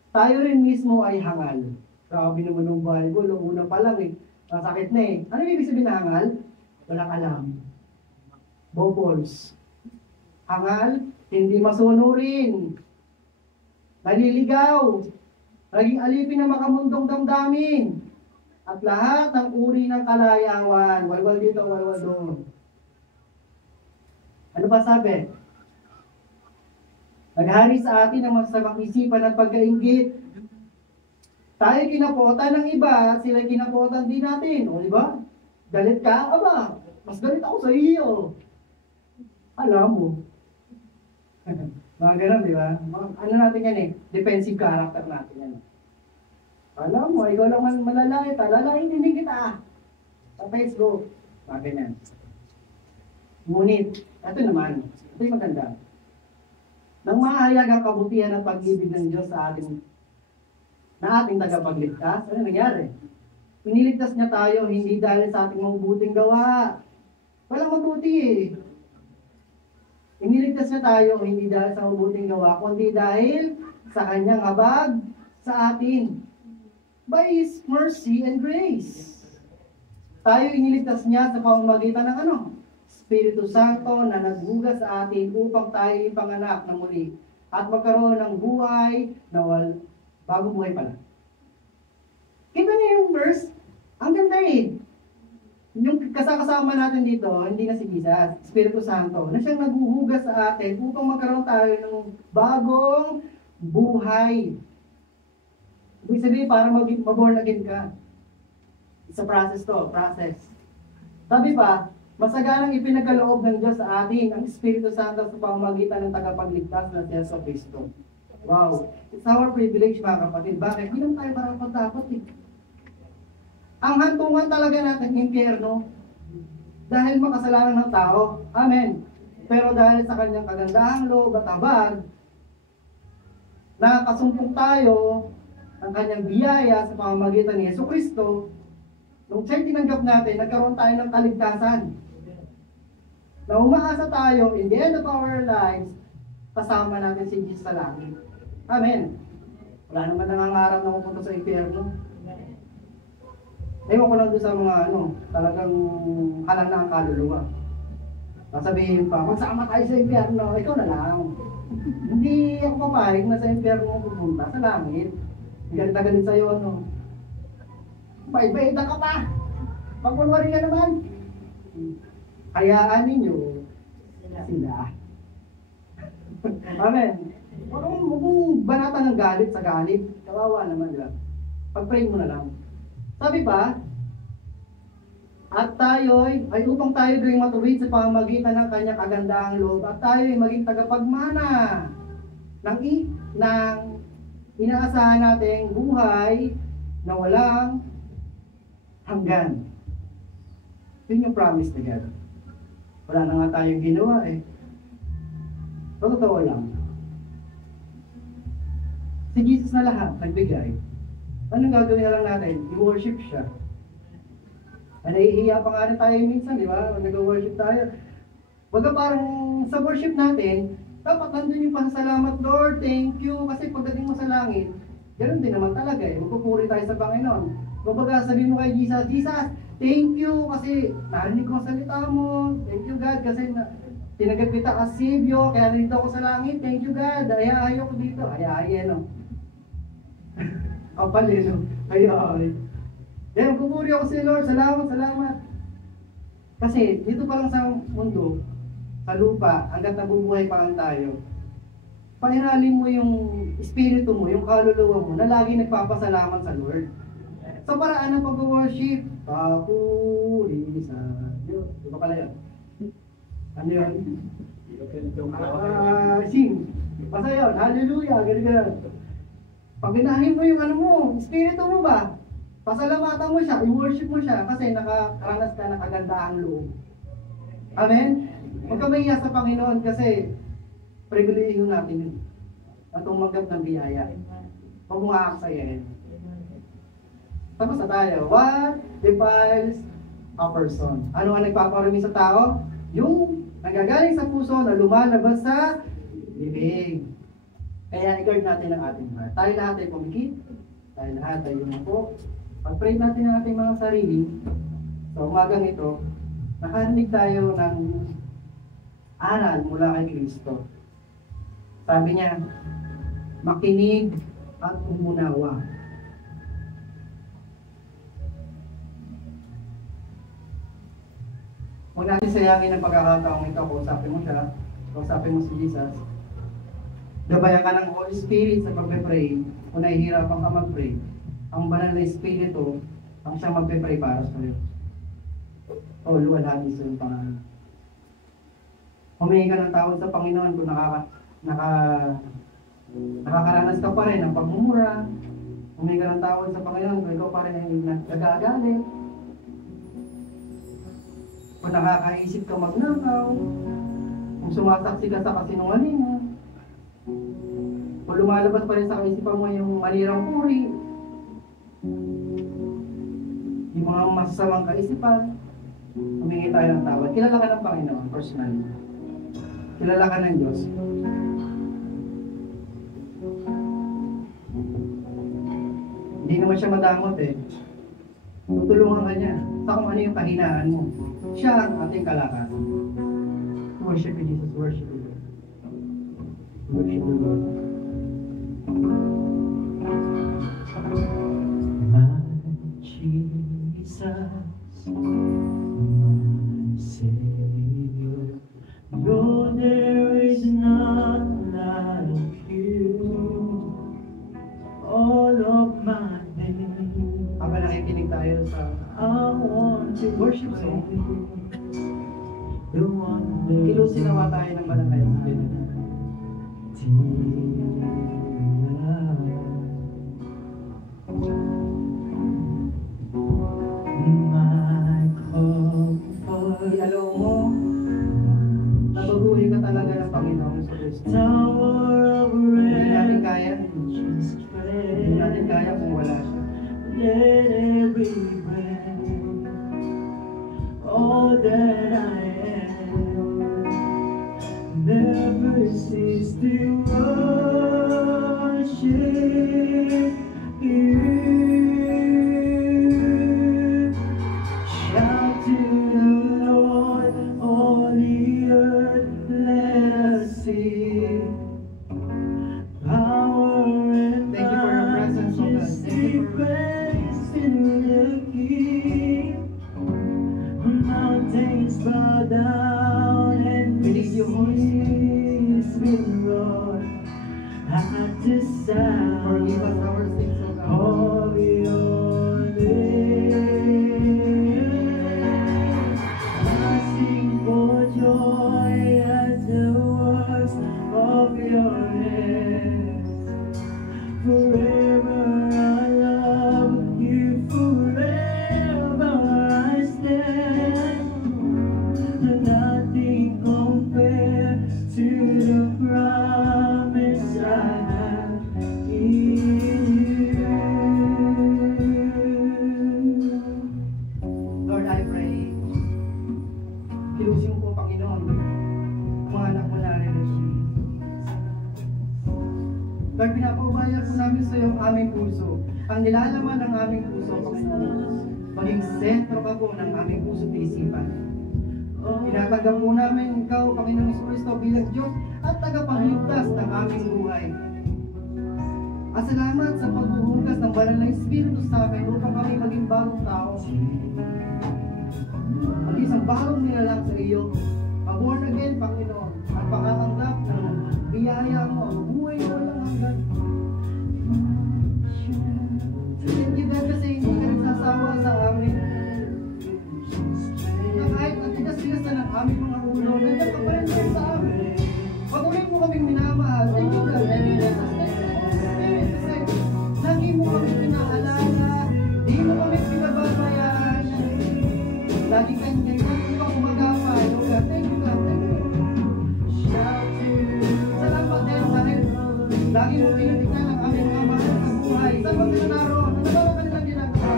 Tayo rin mismo ay hangal. Grabe naman ng Bible. Una pa lang masakit na Ano yung ibig sabihin na hangal? Walang alam. Bobols. Hangal, hindi masunurin. Naliligaw. Naging alipin ng makamundong damdamin. At lahat ng uri ng kalayawan. Walwal dito, walwal doon. Ano ba sabi? Naghari sa atin ang masasamang isipan at pagkainggit. Tayo kinapotan ng iba, sila kinapotan din natin. O, di ba? Galit ka? Aba, mas galit ako sa iyo. Alam mo. Mga ganun, di ba? Ano natin yan defensive character natin yan. Alam mo, ikaw lang malalait. Lalain din kita. Okay, let's go. Ganyan. Ngunit, ito naman, ito yung maganda. Nang mahayag ang kabutihan at pag-ibig ng Diyos sa ating tagapagligtas, ano nangyari? Iniligtas niya tayo hindi dahil sa ating mabuting gawa. Walang mabuti eh. Iniligtas niya tayo hindi dahil sa mabuting gawa, kundi dahil sa kanyang habag sa atin. By His mercy and grace. Tayo iniligtas niya sa pamamagitan ng ano? Espiritu Santo na nagbugas sa atin upang tayo ipanganak na muli at magkaroon ng buhay na bagong buhay pala. Kita niyo yung verse? Ang ganda eh. Yung kasama natin dito, hindi na si Jesus, Espiritu Santo, na siyang naghuhugas sa atin upang magkaroon tayo ng bagong buhay. Ibig sabihin, para mag-born again ka. It's a process to, process. Sabi pa, masaganang ipinagkaloob ng Diyos sa atin ang Espiritu Santo sa pamamagitan ng tagapagligtas na si Yesu Cristo. Wow! It's our privilege mga kapatid. Bakit? Hindi lang tayo parang dapat eh. Ang hantungan talaga natin, impyerno. Dahil makasalanan ng tao. Amen. Pero dahil sa kanyang kagandahang loob at habag, nakakasumpong tayo ng kanyang biyaya sa pamamagitan ni Yesu Cristo. Nung siya'y tinanggap natin, nagkaroon tayo ng kaligtasan. Na umaasa tayo, in the end of our lives, kasama natin si Jesus sa langit. Amen. Wala naman nangangarap na pupunta sa impyerno. Ewan ko lang doon sa mga talagang halang na ang kaluluwa. Sasabihin pa, magsama tayo sa impyerno, ikaw na lang. Hindi ako papayag na sa impyerno pupunta, sa langit. Galit na galit sa'yo, Bait-baitan ka pa! Pagpunwari ka naman! Hayaan ninyo sila. Amen. Huwag mong banatan ng galit sa galit. Kawawa naman, diba? Pag-pray mo na lang. Sabi pa, at tayo'y, ay upang tayo gawing matuwid sa pamamagitan ng kanyang kagandahang loob, at tayo'y maging tagapagmana ng inaasahan nating buhay na walang hanggan. Yun yung promise na God. Wala na nga tayong ginawa eh. So, totoo lang. Si Jesus na lahat, nagbigay. Anong gagawin na lang natin? I-worship siya. Nahihiya pa nga rin tayo minsan, di ba? Pag nag-worship tayo. Baga parang sa worship natin, dapat nandun yung pasalamat, Lord, thank you. Kasi pagdating mo sa langit, ganoon din naman talaga eh. Magpupuri tayo sa Panginoon. Kumbaga sabihin mo kay Jesus, Jesus, thank you kasi narinig ko ang salita mo. Thank you God kasi tinagad kita as Savior, kaya nandito ako sa langit. Thank you God. Ayahayo ko dito. Ayahayo, Kapal Ayahayo. Yan, pupuri ako sa Lord. Salamat, salamat. Kasi dito pa lang sa mundo, sa lupa, hanggat nabubuhay pa lang tayo, pairalin mo yung espiritu mo, yung kaluluwa mo, na lagi nagpapasalamat sa Lord. Sa paraan ng pag-worship, papuri sa Diyos. Diba pala yun? Ano yun? Sing. Basta yun, hallelujah, ganyan. Pag binahin mo yung espiritu mo ba? Pasalamatan mo siya, i-worship mo siya, kasi nakaranas ka ng kagandahang loob. Amen? Huwag ka mahiya sa Panginoon kasi pribilehiyo natin yun. At tumanggap ng biyaya. Huwag mo aaksayahin. Tapos na tayo. What defiles a person? Ano ang nagpaparami sa tao? Yung nagagaling sa puso na lumalabas sa bibig. Kaya i-guard natin ang ating heart. Tayo lahat ay pumikit. Tayo lahat ay yumuko. Pag-pray natin ang ating mga sarili. Sa umagang ito, nakarinig tayo ng aral mula kay Kristo. Sabi niya, makinig at umunawa. Huwag natin sayangin ang pagkakataong ito. Kausapin mo siya. Kausapin mo si Jesus. Gabayan ka ng Holy Spirit sa pagpe-pray. Kung nahihirapan ka mag-pray, ang banal na Espiritu ang siyang magpe-pray para sa iyo. O, luwalhati sa iyong pangalan. Humingi ka ng tawad sa Panginoon kung nakakaranas ka pa rin ng pagmumura. Humingi ka ng tawad sa Panginoon kung ikaw pa rin ay nagagalit. kung nakakaisip ka magnakaw, kung sumasaksi ka sa kasinungalingan, kung lumalabas pa rin sa kaisipan mo yung malirang puri, yung mga masasamang kaisipan, humingi tayo ng tawad. Kilala ka ng Panginoon, personally. Kilala ka ng Diyos. Hindi naman siya madamot eh. Tutulungan ka niya sa kung ano yung kahinaan mo. Siya ang ating kalakasan. Worship you, Jesus. Worship you, Lord. Worship you, Lord. My Jesus, my Savior, Lord, there is none like you. All of my days, Habang nakikinig tayo sa I want to worship song, the wonder kilusin nawa tayo ng Banal na Espiritu. I-allow mo na baguhin ka talaga ng Panginoon sa Kristo. Hindi natin kaya. Hindi natin kaya kung wala siya. Let every breath, all that I am, never cease to worship you. Shout to the Lord, all the earth, let us sing. Power and Thank you for your presence, O God. Thank you for mountains bow down and we need you, Holy seas will roar at the sound Forgive us our sins, O God. of your name. I sing for joy at the works of your hands. Forever I love you, forever I stand. Nothing compared to the promise I have in you. Lord, I pray, kilusin mo po, Panginoon, ang mga anak mo na rin ng Jesus. Lord, pinapaubaya po namin sa iyo ang aming puso. Ang nilalaman ng aming puso, Panginoon, maging sentro ka po ng aming puso at isipan. Tinatanggap po namin ikaw, Panginoon Kristo, bilang Diyos at tagapagligtas ng aming buhay. At salamat sa pagbubukas ng banal na Espiritu sa amin upang kami maging bagong tao. Maging isang bagong nilalang sa iyo. Born again, Panginoon, at pakatanggap ng biyaya mo, ang buhay mo walang hanggan. Thank you, God, kasi hindi ka nagsasawa sa amin. Na kahit natigas-tigas na ng aming mga ulo, nandiyan ka pa rin sa amin. Patuloy mo kaming minamahal. Thank you, God. Thank you, Jesus. Thank you, Holy Spirit. Kasi lagi mo kami pinaalala. Di mo kami pinababayaan. Lagi kang umagapay. Oh God, thank you, God. Thank you. Salamat din dahil lagi mo tinitignan ang aming mga mahal sa buhay. Saan ba sila naroon? Ano ba ang kanilang ginagawa?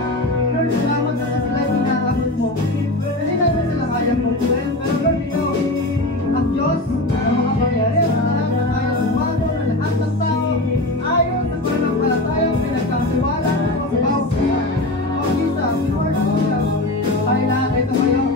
Lord, salamat na sila yung inaabot mo. Hindi namin sila kayang mabuhay. Pero Lord, ikaw, ang Diyos na makapangyarihan sa lahat na kayang umago na lahat ng tao ayon sa pananampalatayang pinagkasiwala mo sa bawat isa. O Jesus, we worship you. Tayo lahat ito ngayon.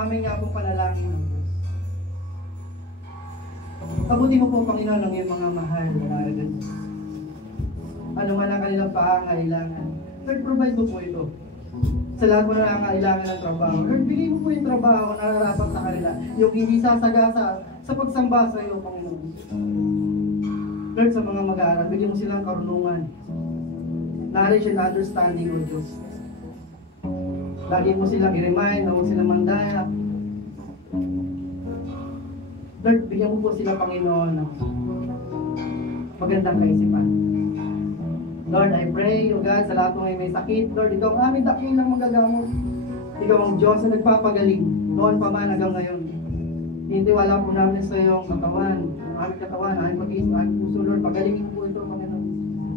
aming nga pong panalangin. Pabuti mo po, Panginoon, ang iyong mga mahal na narito. Ano man ang kanilang pangangailangan. Lord, provide mo po ito. Sa lahat mo na nakakailangan ng trabaho. Lord, bigay mo po yung trabaho na nararapat sa kanila. Yung hindi sasagasa sa pagsamba sa iyo, Panginoon. Lord, sa mga mag-aaral, bigyan mo silang karunungan. Knowledge and understanding, O Diyos. Lagi mo silang i-remind na huwag silang mandaya. Lord, bigyan mo po sila, Panginoon, ng magandang kaisipan. Lord, I pray, O God, sa lahat ng may sakit. Lord, ikaw ang aming dakilang magagamot. Ikaw ang Diyos na nagpapagaling. Noon pa man hanggang ngayon. Hinitiwala po namin sa iyong katawan. Aming katawan, aming pag-iisip, aming puso. Lord, pagalingin po ito, Panginoon.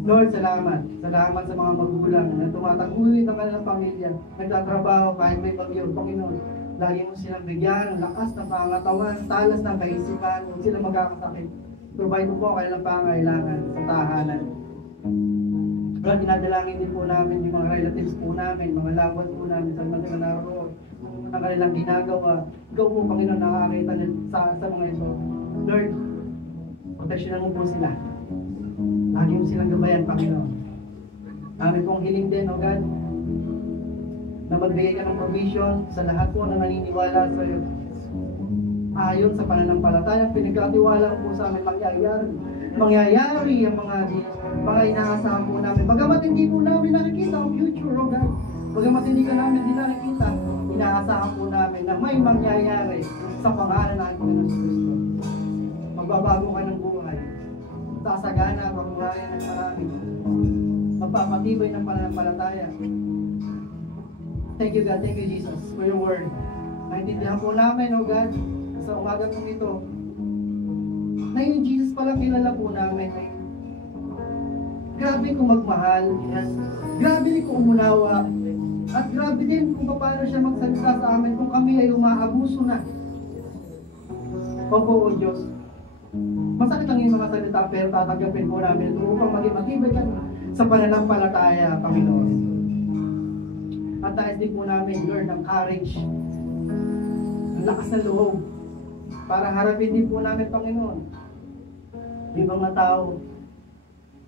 Lord, salamat. Salamat sa mga magulang na tumataguyod ng kanilang pamilya. Nagtatrabaho kahit may bagyo, Panginoon. Lagi mo silang bigyan ng lakas ng pangatawan, talas ng kaisipan, huwag silang magkakasakit. Provide mo po ang kanilang pangailangan sa tahanan. Lord, dinadalangin din po namin yung mga relatives po namin, mga lawat po namin sa mga naroon, ang kanilang ginagawa. Ikaw po, Panginoon, nakakita sa mga ito. Lord, proteksyonan mo po sila. Lagi mo silang gabayan, Panginoon. Amin pong hiling din, O God, na magbigay ka ng provision sa lahat po na naniniwala sa iyo. Ayon sa pananampalatayang pinagkatiwala po sa amin mangyayari ang mga inaasahan po namin. Bagamat hindi po namin nakikita ang future, O God. Bagamat hindi ka namin din nakikita, inaasahan po namin na may mangyayari sa pangalan ng Panginoon Kristo. Magbabago ka ng buhay. Sasagana ang pamurayan ng marami. Magpapatibay ng pananampalataya. Thank you, God. Thank you, Jesus, for your word. Naintindihan po namin, O God, sa umaga pong ito, na yung Jesus pala kilala po namin. Grabe kong magmahal. Grabe din kong umunawa. At grabe din kung paano siya magsalita sa amin kung kami ay umaabuso na. Opo, O Diyos. Masakit lang yung mga salita, pero tatanggapin po namin ito upang maging matibay ka sa pananampalataya, Panginoon. At nais din po namin, Lord, ng courage, ang lakas ng loob, para harapin din po namin, Panginoon, yung mga tao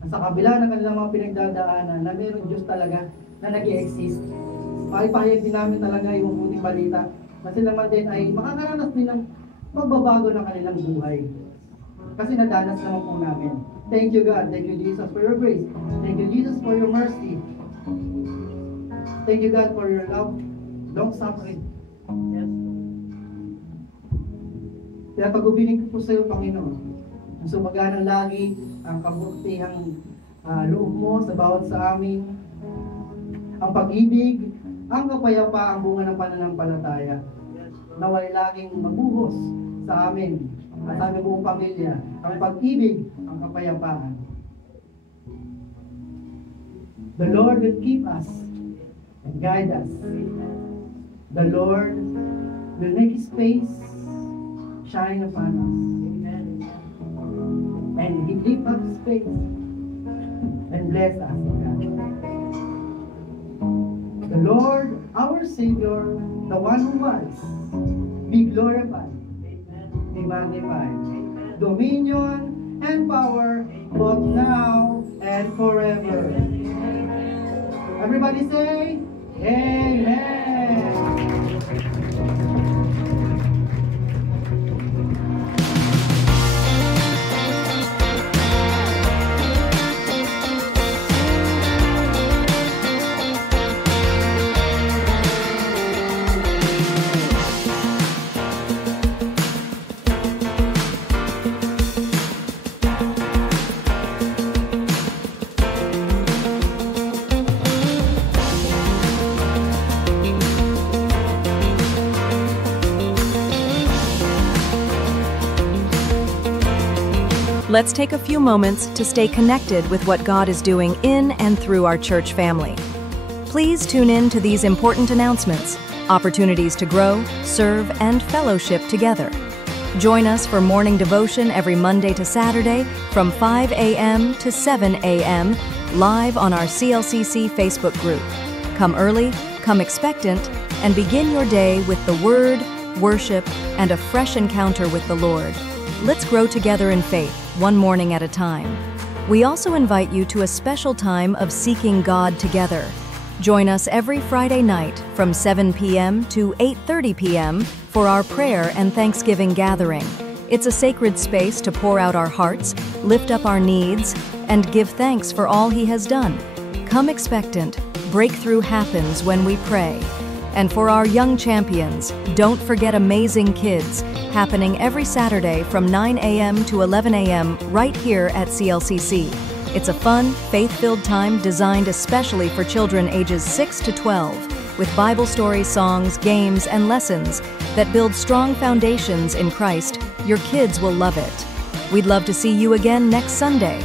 na sa kabila ng kanilang mga pinagdadaanan na mayroong Diyos talaga na nag-i-exist. Pakipahayag din namin talaga yung buting balita na sila man din ay makakaranas din ng magbabago ng kanilang buhay. Kasi nadanas naman po namin. Thank you, God. Thank you, Jesus, for your grace. Thank you, Jesus, for your mercy. Thank you, God, for your love, long suffering. Yes. Kaya pag-ubiling ko po sa iyo, Panginoon, ang sumaganang lagi ang kabutihang loob mo sa bawat sa amin, ang pag-ibig, ang kapayapaan, ang bunga ng pananampalataya, na walay laging magbuhos sa amin at sa aming buong pamilya, ang pag-ibig, ang kapayapaan. The Lord will keep us and guide us. The Lord will make His face shine upon us. And He lift up His face and bless us. The Lord, our Savior, the one who was, be glorified, be magnified, dominion and power, both now and forever. Everybody say, Amen. Let's take a few moments to stay connected with what God is doing in and through our church family. Please tune in to these important announcements, opportunities to grow, serve, and fellowship together. Join us for morning devotion every Monday to Saturday from 5 a.m. to 7 a.m. live on our CLCC Facebook group. Come early, come expectant, and begin your day with the Word, worship, and a fresh encounter with the Lord. Let's grow together in faith, one morning at a time. We also invite you to a special time of seeking God together. Join us every Friday night from 7 p.m. to 8:30 p.m. for our prayer and Thanksgiving gathering. It's a sacred space to pour out our hearts, lift up our needs, and give thanks for all He has done. Come expectant. Breakthrough happens when we pray. And for our young champions, don't forget Amazing Kids, happening every Saturday from 9 a.m. to 11 a.m. right here at CLCC. It's a fun, faith-filled time designed especially for children ages 6 to 12, with Bible stories, songs, games, and lessons that build strong foundations in Christ. Your kids will love it. We'd love to see you again next Sunday.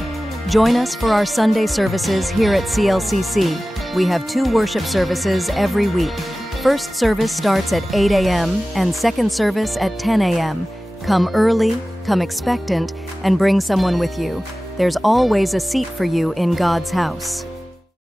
Join us for our Sunday services here at CLCC. We have 2 worship services every week. First service starts at 8 a.m. and second service at 10 a.m. Come early, come expectant, and bring someone with you. There's always a seat for you in God's house.